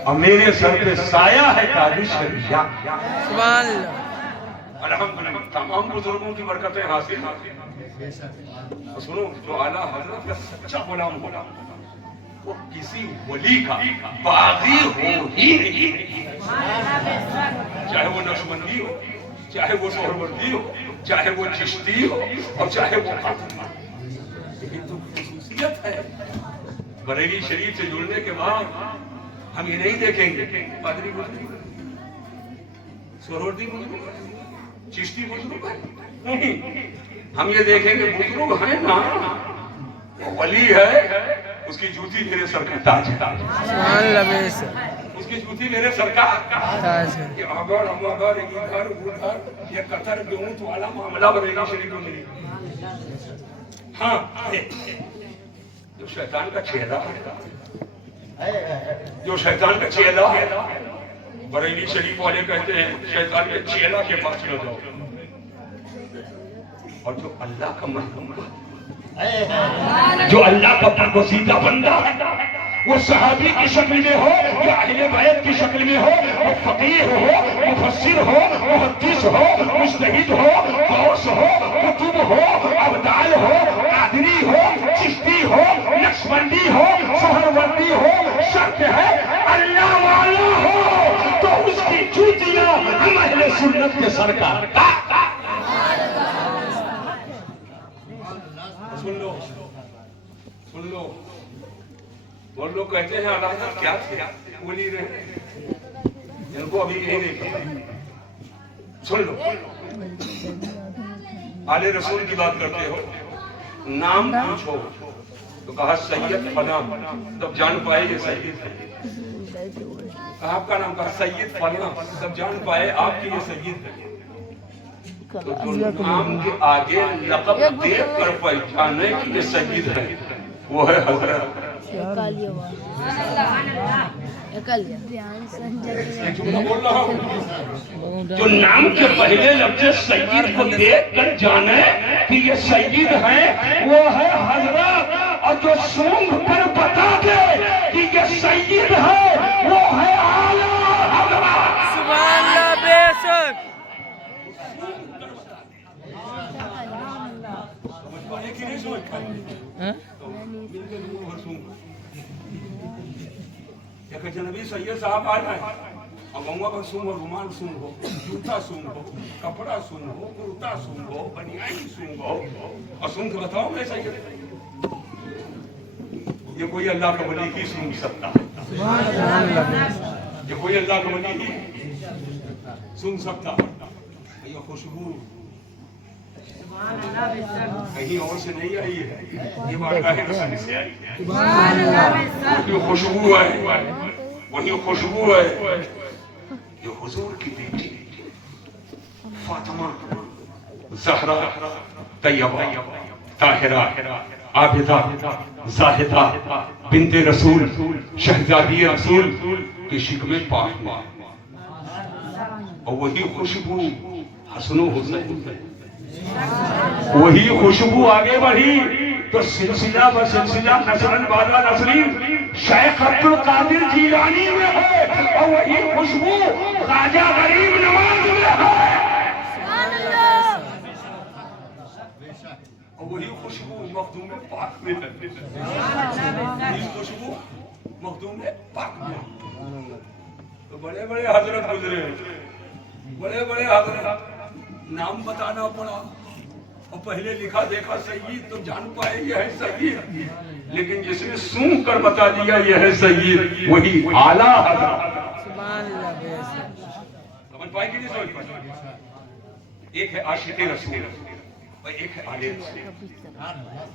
اور میرے سر پہ سایہ ہے تاج شریعہ سبحان اللہ الحمدللہ تمام بزرگوں کی برکتیں حاصل سنو جو اعلیٰ حضرت کا سچا غلام ہونا وہ کسی ولی کا باغی ہو ہی نہیں چاہے وہ نقشبندی ہو چاہے وہ سہروردی ہو چاہے وہ چشتی ہو اور چاہے وہ قادری ہو لیکن تو خصوصیت ہے بریلی شریف سے جڑنے کے بعد ہم یہ نہیں دیکھیں گے قادری بزرگ سہروردی بزرگ چشتی بزرگ نہیں ہم یہ دیکھیں گے بزرگ ہیں نا وہ ولی ہے اس کی جوتی میرے سر کا تاج ہے سبحان اللہ بے شک اس کی جوتی میرے سر کا تاج ہے یہ اگر ہم اگر ادھر ادھر یہ قطر گیہوں تو والا معاملہ بریلی شریف میں نہیں ہاں جو شیطان کا چہرہ ہے جو شیطان کا چہرہ ہے بریلی شریف والے کہتے ہیں شیطان کے چہرہ کے پاس نہ جاؤ اور جو اللہ کا محبوب جو اللہ کا برگزیدہ بندہ وہ صحابی کی شکل میں ہو یا اہل بیت کی شکل میں ہو وہ فقیہ ہو مفسر ہو محدث ہو مجتہد ہو غوث ہو قطب ہو ابدال ہو قادری ہو چشتی ہو نقشبندی ہو سہروردی ہو شرط ہے اللہ والا ہو تو اس کی جوتیاں ہم اہل سنت کے سرکار سن لو وہ لوگ کہتے ہیں اللہ تعالیٰ کیا تھے ولی رہے ان کو ابھی یہ نہیں پتا سن لو آل رسول کی بات کرتے ہو نام پوچھو تو کہا سید فلاں تب جان پائے یہ سید ہے آپ کا نام کہا سید فلاں تب جان پائے آپ کی یہ سید ہے تو جو نام کے آگے لقب دیکھ کر پہچانے کی یہ سید ہے وہ ہے حضرت جو نام کے پہلے لفظ سید کو دیکھ کر جانے کہ یہ سید ہے وہ ہے حضرت اور جو سونگھ کر بتا دے کہ یہ سید ہے وہ ہے اعلیٰ حضرت سبحان اللہ بے شک جنبی سید صاحب آ جائیں اب اموا پر سونگ ہو رومال سونگ ہو جوتا سونگ ہو کپڑا سونگ ہو کرتا سونگ ہو بنیائی سونگ ہو اور سونگ کے بتاؤ میں سید یہ کوئی اللہ کا ولی ہی سونگ سکتا یہ کوئی اللہ کا ولی ہی سونگ سکتا یہ خوشبو کہیں اور سے نہیں آئی ہے یہ بارگاہ رسول سے آئی ہے وہی خوشبو ہے وہی خوشبو ہے جو حضور کی بیٹی فاطمہ زہرا طیبہ طاہرہ عابدہ زاہدہ بنت رسول شہزادی رسول کی شکم پاک میں اور وہی خوشبو حسن و حسین وہی خوشبو آگے بڑھی تو سلسلہ بسلسلہ نسلاً بعد نسلی شیخ عبد القادر جیلانی میں ہے اور وہی خوشبو خواجہ غریب نواز میں ہے اور وہی خوشبو مخدوم پاک میں ہے وہی خوشبو مخدوم پاک میں ہے تو بڑے بڑے حضرت گزرے بڑے بڑے حضرت نام بتانا پڑا اور پہلے لکھا دیکھا سید تو جان پائے یہ ہے سید، لیکن جس نے سونگ کر بتا دیا یہ ہے سید وہی اعلیٰ حضرت۔ سمجھ پائے کہ نہیں سمجھ پائے؟ ایک ہے عاشق رسول اور ایک ہے آل رسول۔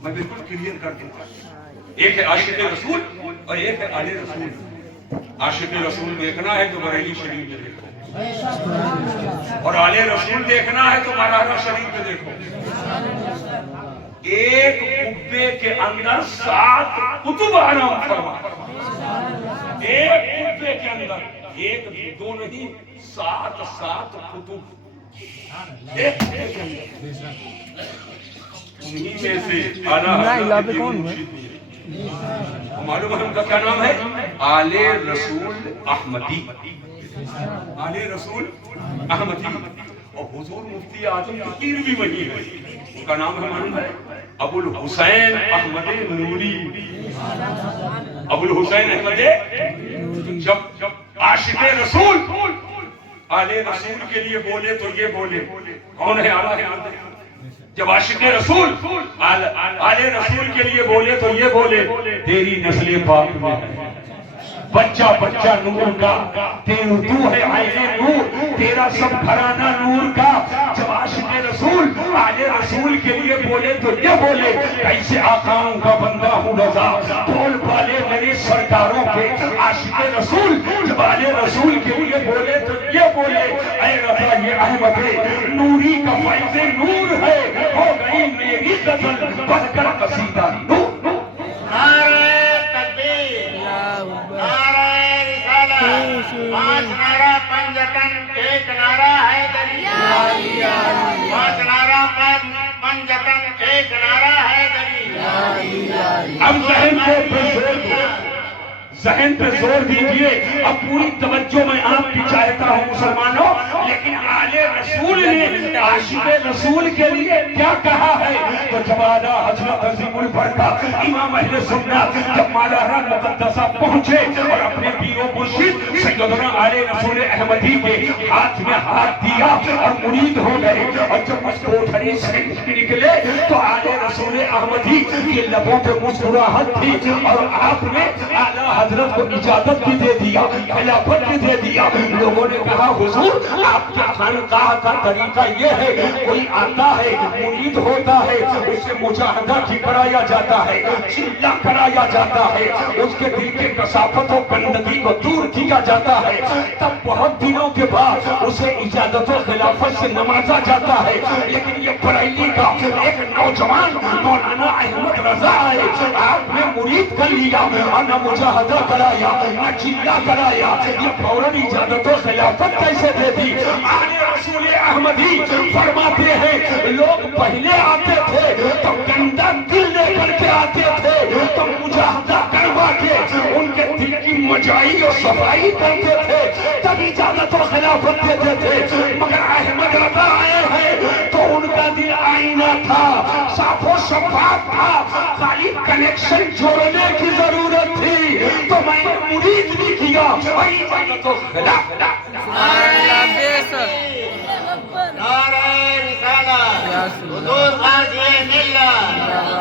میں بالکل کلیئر کر دوں، ایک ہے عاشق رسول اور ایک ہے آل رسول۔ عاشق رسول دیکھنا ہے تو بریلی شریف میں دیکھو، اور آل رسول دیکھنا ہے تو مرانا شریف میں دیکھو۔ ایک قبے کے اندر 7 قطب آرام فرما، ایک قبے کے اندر، ایک دو نہیں 7 قطب ایک قبے کے اندر۔ انہی میں سے اعلیٰ حضرت معلوم ہے ان کا کیا نام ہے؟ آل رسول احمدی، آل رسول احمدی۔ اور حضور مفتی اعظم کی پیر بھی وہی ہے، ان کا نام ہے معلوم ہے ابو الحسین احمد نوری، ابو الحسین احمد۔ جب عاشق رسول آل رسول کے لیے بولے تو یہ بولے، کون ہے اعلیٰ حضرت؟ جب عاشق رسول آل رسول کے لیے بولے تو یہ بولے، تیری نسل پاک میں ہے بچہ بچہ نور کا، تو ہے عین نور، تیرا سب گھرانہ نور کا۔ جب عاشق رسول آل رسول کے لیے بولے تو یہ بولے، کیسے آقاؤں کا بندہ ہوں رضا، بول بالے میرے سرکاروں کے۔ عاشق رسول جب آل رسول کے لیے بولے تو یہ بولے، اے رضا یہ احمد نوری کا فیض نور ہے، ہو گئی میری غزل بن کر قصیدہ نور۔ پانچ نعرہ پنجتن ایک نعرہ حیدری، پانچ نعرہ پنجتن ایک نعرہ حیدری۔ اب ذہن پہ زور دیجئے، اب پوری توجہ میں آپ کی چاہتا ہوں مسلمانوں، لیکن آل رسول نے عاشق رسول کے لیے کیا کہا ہے؟ تو جب اعلیٰ حضرت عظیم البرکہ امام اہل سنت جب مالارا مقدسہ پہنچے اور اپنے پیر و مرشد سیدنا آل رسول احمدی کے ہاتھ میں ہاتھ دیا اور مرید ہو گئے، اور جب اس کوٹھری سے نکلے تو آل رسول احمدی کے لبوں پہ مسکراہٹ تھی، اور آپ نے اعلیٰ حضرت کو اجازت بھی دے دیا، خلافت بھی دے دیا۔ لوگوں نے کہا حضور آپ کے خانقاہ کا طریقہ یہ ہے، کوئی آتا ہے مرید ہوتا ہے، اسے مجاہدہ کی کرایا جاتا ہے، چلہ کرایا جاتا ہے، اس کے دل کے کثافت و گندگی کو دور کیا جاتا ہے، تب بہت دنوں کے بعد اسے اجازت و خلافت سے نوازا جاتا ہے۔ لیکن یہ بریلی کا ایک نوجوان مولانا احمد رضا ہے، آپ نے مرید کر لیا اور نہ مجاہدہ کرایا نہ چلہ کرایا، یہ فوراً اجازت و خلافت کیسے دے دی؟ آل رسول احمدی فرماتے ہیں لوگ پہلے آتے تھے تو گندا دل لے کر کے آتے تھے، تو مجاہدہ کروا کے ان کے دل کی مجائی اور صفائی کرتے تھے، تب اجازت و خلافت دیتے تھے۔ مگر احمد رضا آئے ہیں تو ان کا دل آئینہ تھا، صاف و شفاف تھا، خالی کنیکشن جوڑنے کی ضرورت تھی، تو میں نے مرید بھی کیا اور اجازت و خلافت۔ نعرہ رسالت حضور غازی ملت،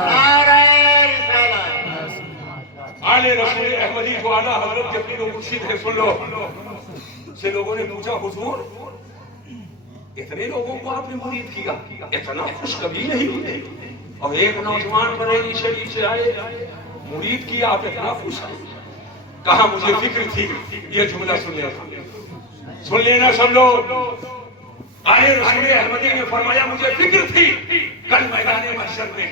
نعرہ رسالت۔ آل رسول احمدی جو اعلیٰ حضرت کے پیر و مرشد ہے، سن لو، سے لوگوں نے پوچھا حضور اتنے لوگوں کو آپ نے مرید کیا، اتنا خوش کبھی نہیں ہوتے، اور ایک نوجوان بریلی شریف سے آئے مرید کیا، آپ اتنا خوش ہیں؟ کہا مجھے فکر تھی، یہ جملہ سن لینا سب لوگ۔ آل رسول احمدی نے فرمایا مجھے فکر تھی کل میدان محشر میں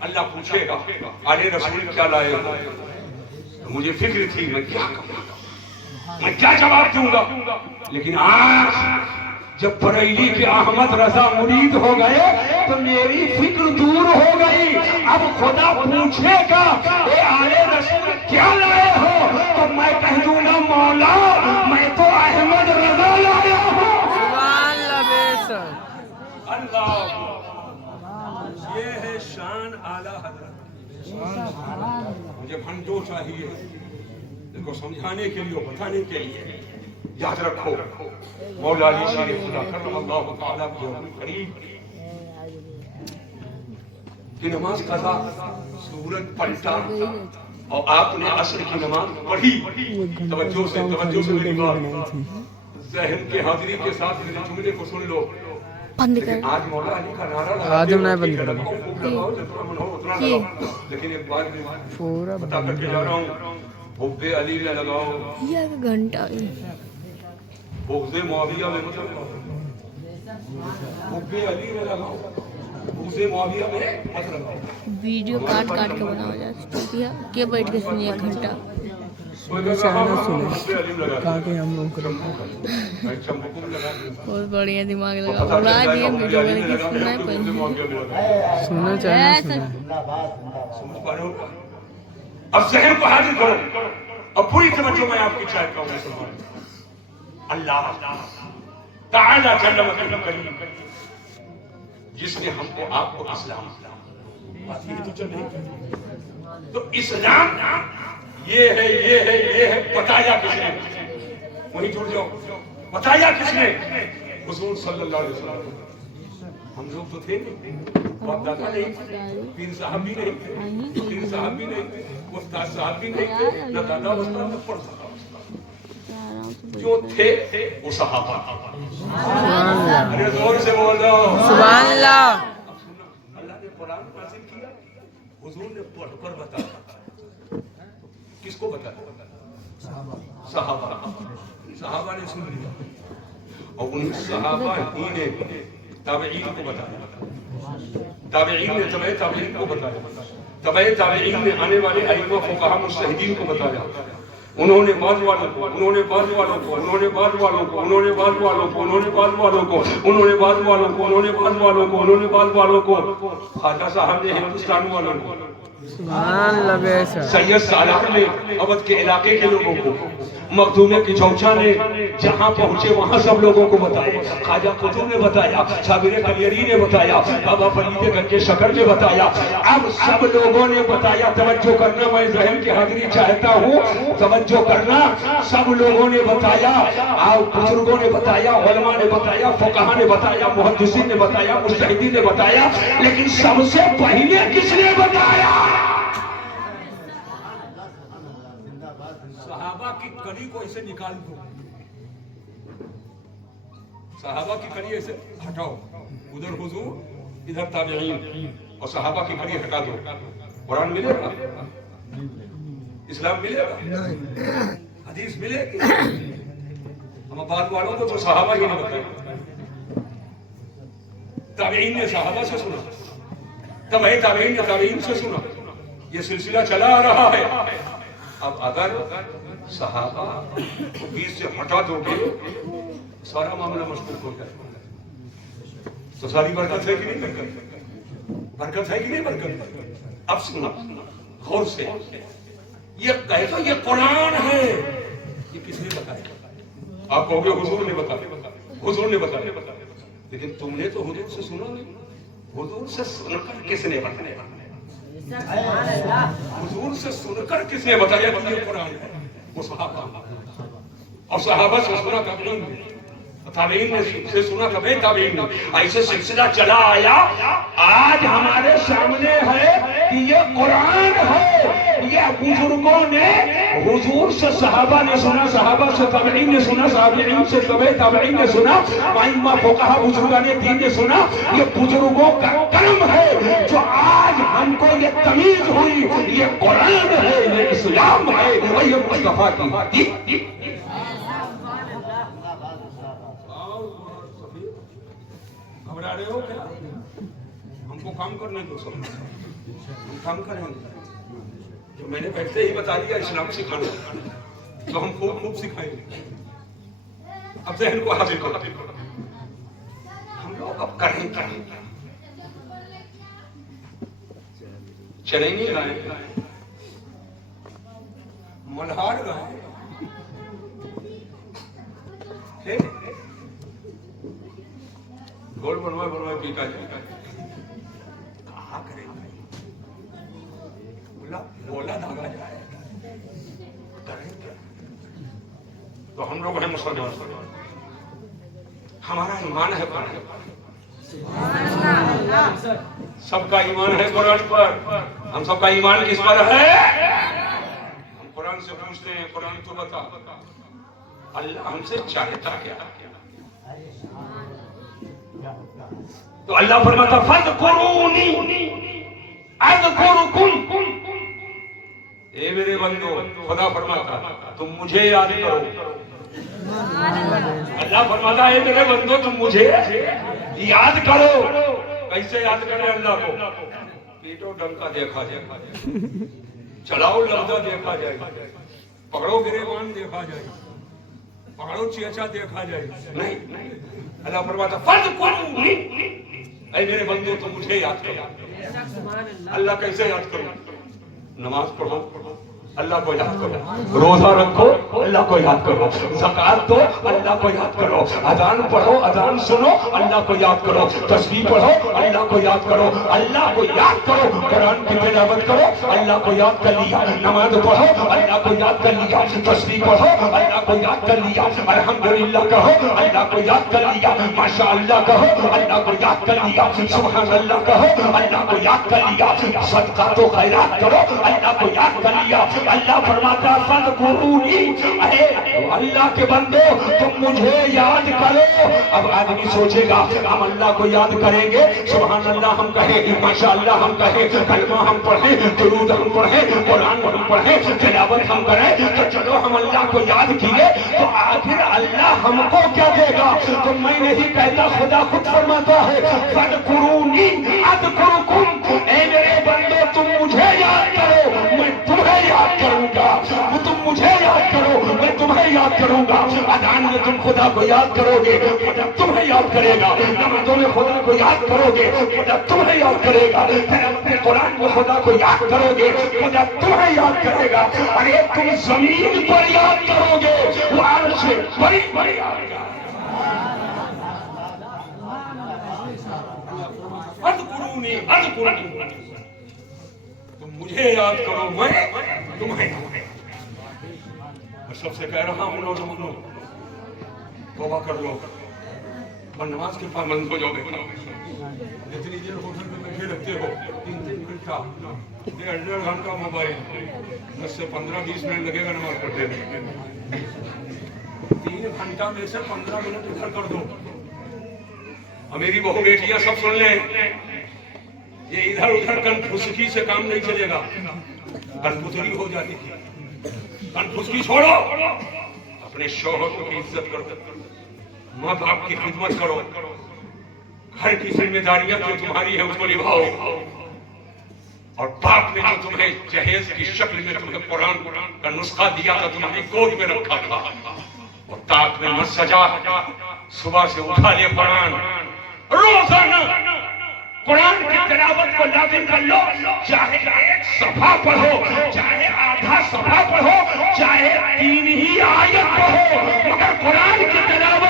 اللہ پوچھے گا آل رسول کیا لائے ہو، مجھے فکر تھی میں کیا کہوں گا، میں کیا جواب دوں گا، لیکن آج جب بریلی کے احمد رضا مرید ہو گئے تو میری فکر دور ہو گئی۔ اب خدا پوچھے گا اے آل رسول کیا لائے ہو، تو میں کہہ دوں گا مولا میں تو احمد رضا لایا ہوں۔ اللہ، یہ ہے شان اعلیٰ حضرت۔ مجھے بھنڈو چاہیے ان کو سمجھانے کے لیے، بتانے کے لیے۔ یاد رکھو مولا علی شریف اللہ کرم اللہ تعالیٰ کی قریب کہ نماز قضا، سورج پلٹا اور آپ نے عصر کی نماز پڑھی. توجہ سے میری بات، ذہن کے حاضری کے ساتھ میرے جملے کو سن لو. بند کر. آج مولا علی کا نعرہ لگا، آج ہم نے بند کر لیکن ایک بات بتا کر کے جا رہا ہوں، حب علی نہ لگاؤ، یہ گھنٹہ بغض معاویہ میں مت لگاؤ. حب علی نہ لگاؤ، بغض معاویہ میں مت لگاؤ. ویڈیو کاٹ کاٹ کے بنایا جاتا ہے کہ بیٹھ کے سنیے گھنٹہ. کہا کہ ہم لوگ کریں بہت بڑھیا دماغ لگا. اور آج یہ ویڈیو بنے کی سننا ہے سننا چاہیے. اب ذہن کو حاضر کرو، اب پوری توجہ میں آپ کی چاہتا ہوں. اللہ تعالی جل وعلا کریم جس نے ہم کو آپ کو اسلام تو اسلام یہ ہے بتایا کس نے؟ وہیں جڑ جاؤ. بتایا کس نے؟ حضور صلی اللہ علیہ وسلم. ہم لوگ تو تھے نہیں، باپ دادا نہیں تھے، پیر صاحب بھی نہیں تھے، پیر صاحب بھی نہیں تھے، استاد صاحب بھی نہیں تھے، نہ دادا استاد نہ پڑھ سکا. جو تھے وہ صحابہ. ارے زور سے بولو سبحان اللہ. اللہ نے قرآن نازل کیا، حضور نے پڑھ کر بتایا. کس کو بتایا؟ صحابہ نے سن لیا، اور ان صحابہ ہی نے تابعین کو بتایا، تابعین نے تبع تابعین کو بتایا، تبع تابعین نے آنے والے ائمہ فقہا مجتہدین کو بتایا. انہوں نے بعض والوں کو، انہوں نے بعض والوں کو، انہوں نے بعض والوں کو، انہوں نے بعض والوں کو، انہوں نے بعض والوں کو، انہوں نے بعض والوں کو، انہوں نے بعض والوں کو، انہوں نے بعض والوں کو. خواجہ صاحب نے ہندوستان والوں کو، سبحان اللہ. بے شک سید سالار نے اودھ کے علاقے کے لوگوں کو، مخدوم کی چوچا نے جہاں پہنچے وہاں سب لوگوں کو بتایا. خواجہ قطب نے بتایا، صابر کلیری نے بتایا، بابا فرید گنج شکر نے بتایا. اب سب لوگوں نے بتایا. توجہ کرنا، میں ذہن کی حاضری چاہتا ہوں، توجہ کرنا. سب لوگوں نے بتایا، اور بزرگوں نے بتایا، علماء نے بتایا، فقہا نے بتایا، محدثین نے بتایا، مجتہدین نے بتایا. لیکن سب سے پہلے کس نے بتایا؟ صحابہ کی کڑی کو ایسے نکال دو، صحابہ کی کڑی ایسے ہٹاؤ. ادھر حضور، ادھر تابعین، اور صحابہ کی کڑی ہٹا دو. قرآن ملے گا؟ اسلام ملے گا؟ حدیث ملے گی؟ ہم بعد والوں کو تو صحابہ ہی نہیں بتائیں. تابعین نے صحابہ سے سنا، تبع تابعین نے تابعین سے سنا. یہ سلسلہ چلا آ رہا ہے. اب اگر صحابہ کو بیچ سے ہٹا دو گے، سارا معاملہ مشکوک ہو جائے. تو ساری برکت ہے کہ نہیں برکت؟ برکت ہے کہ نہیں برکت؟ اب سننا غور سے. یہ کہتا یہ قرآن ہے، یہ کس نے بتایا؟ آپ کہو گے حضور نے بتایا، حضور نے بتایا. لیکن تم نے تو حضور سے سنا نہیں. حضور سے سن کر کس نے بتایا؟ حضور سے سن کر کس نے بتایا کہ یہ قرآن ہے؟ وہ صحابہ. اور صحابہ سے سنا تابعین نے، تابعین سے سنا تبع تابعین نے. ایسے سلسلہ چلا آیا. آج ہمارے سامنے ہے کہ یہ قرآن ہے. یہ بزرگوں نے حضور سے صحابہ نے سنا، صحابہ سے تابعین نے سنا، تابعین سے تبع تابعین نے سنا، ائمہ فقہا بزرگان دین نے سنا. یہ بزرگوں کا کرم ہے جو آج ہم کو یہ تمیز ہوئی. یہ قرآن ہے، یہ اسلام ہے، اور یہ مصطفیٰ کی دین. گھبرا رہے ہو کیا؟ ہم کو کام کرنے دو. سب ہم کام کریں گے. تو میں نے پہلے ہی بتا دیا اسلام سکھانا، تو ہم خوب سکھائیں گے. اب ذہن کو حاضر کرو. ہم لوگ اب کریں چلیں گے گائیں، ملہار گائیں، گول بنوائے پیتا جائے. کہاں کریں بولا دھاگا جائے، کریں کیا؟ تو ہم لوگ ہیں مسلمان، ہمارا ایمان ہے. سب کا ایمان ہے قرآن پر. ہم سب کا ایمان کس پر ہے؟ ہم قرآن سے پوچھتے ہیں قرآن تو بتا اللہ ہم سے چاہتا کیا؟ تو اللہ فرماتا فَاذْكُرُونِي اذکرکم. اے میرے بندو خدا فرماتا تم مجھے یاد کرو. اللہ فرماتا ہے میرے بندو تم مجھے یاد کرو. کیسے یاد کرے اللہ کو؟ پیٹو ڈنکا دیکھا جائے, چلاؤ لفظہ دیکھا جائے, پکڑو گریبان دیکھا جائے, پکڑو چیچا دیکھا جائے. نہیں, اللہ فرماتا فَاذْكُرُونِي اے میرے بندو تم مجھے یاد کرو. اللہ کیسے یاد کرو؟ نماز پڑھو اللہ کو یاد کرو, روزہ رکھو اللہ کو یاد کرو, زکات دو اللہ کو یاد کرو, اذان پڑھو اذان سنو اللہ کو یاد کرو, تسبیح پڑھو اللہ کو یاد کرو. اللہ کو یاد کرو, قرآن کی تلاوت کرو اللہ کو یاد کر لیا, نماز پڑھو اللہ کو یاد کر لیا, تسبیح پڑھو اللہ کو یاد کر لیا, الحمدللہ کہو اللہ کو یاد کر لیا, ماشاءاللہ کہو اللہ کو یاد کر لیا, سبحان اللہ کہو اللہ کو یاد کر لیا, صدقات و خیرات کرو اللہ کو یاد کر لیا. اللہ فرماتا فَاذْكُرُونِي اے اللہ کے بندو تم مجھے یاد کرو. اب آدمی سوچے گا ہم اللہ کو یاد کریں گے, سبحان اللہ ہم کہیں, ماشاءاللہ ہم کہیں, کلمہ ہم پڑھیں, درود ہم پڑھیں, قرآن ہم پڑھیں, تلاوت ہم کریں, تو چلو ہم اللہ کو یاد کیے تو آخر اللہ ہم کو کیا دے گا؟ تو میں نہیں کہتا, خدا خود فرماتا ہے فَاذْكُرُونِي اذْكُرْكُمْ اے میرے بندو تم مجھے یاد کرو میں تمہیں یاد کروں گا. تم مجھے یاد کرو میں تمہیں یاد کروں گا. اذان میں تم خدا کو یاد کرو گے خدا تمہیں یاد کرے گا. نمازوں میں خدا کو یاد کرو گے خدا تمہیں یاد کرے گا. پھر اپنے قرآن میں خدا کو یاد کرو گے خدا تمہیں یاد کرے گا. ارے تم زمین پر یاد کرو گے وہ عرش سے بڑی بڑی یاد گا. اذکرونی اذکرکم تم مجھے یاد کرو میں تمہیں. میں سب سے کہہ رہا ہوں نوجوانوں توبہ کر لو اور نماز کے پابند ہو جاؤ. جتنی دیر ہوٹل میں بیٹھے رہتے ہو 3 گھنٹہ 1.5 گھنٹہ موبائل 10 سے 15-20 منٹ لگے گا نماز پڑھتے ہیں. 3 گھنٹہ میں سے 15 منٹ ادھر کر دو. اور میری بہو بیٹیاں سب سن لیں, یہ ادھر ادھر کنفسکی سے کام نہیں چلے گا. کنفسری ہو جاتی ہے. کنفسکی چھوڑو, اپنے شوہر کی عزت کرو, ماں باپ کی خدمت کرو, گھر کی ذمہ داریاں جو تمہاری ہیں اس کو نبھاؤ, اور باپ نے جو تمہیں جہیز کی شکل میں تمہیں قرآن کا نسخہ دیا تھا تمہاری گود میں رکھا تھا, اور تاک میں مت سجا, صبح سے اٹھا لے قرآن, روزانہ قرآن کی تلاوت کو لازم کر لو. چاہے 1 صفحہ پڑھو, چاہے آدھا صفحہ پڑھو, چاہے 3 ہی آیت پڑھو, مگر قرآن کی تلاوت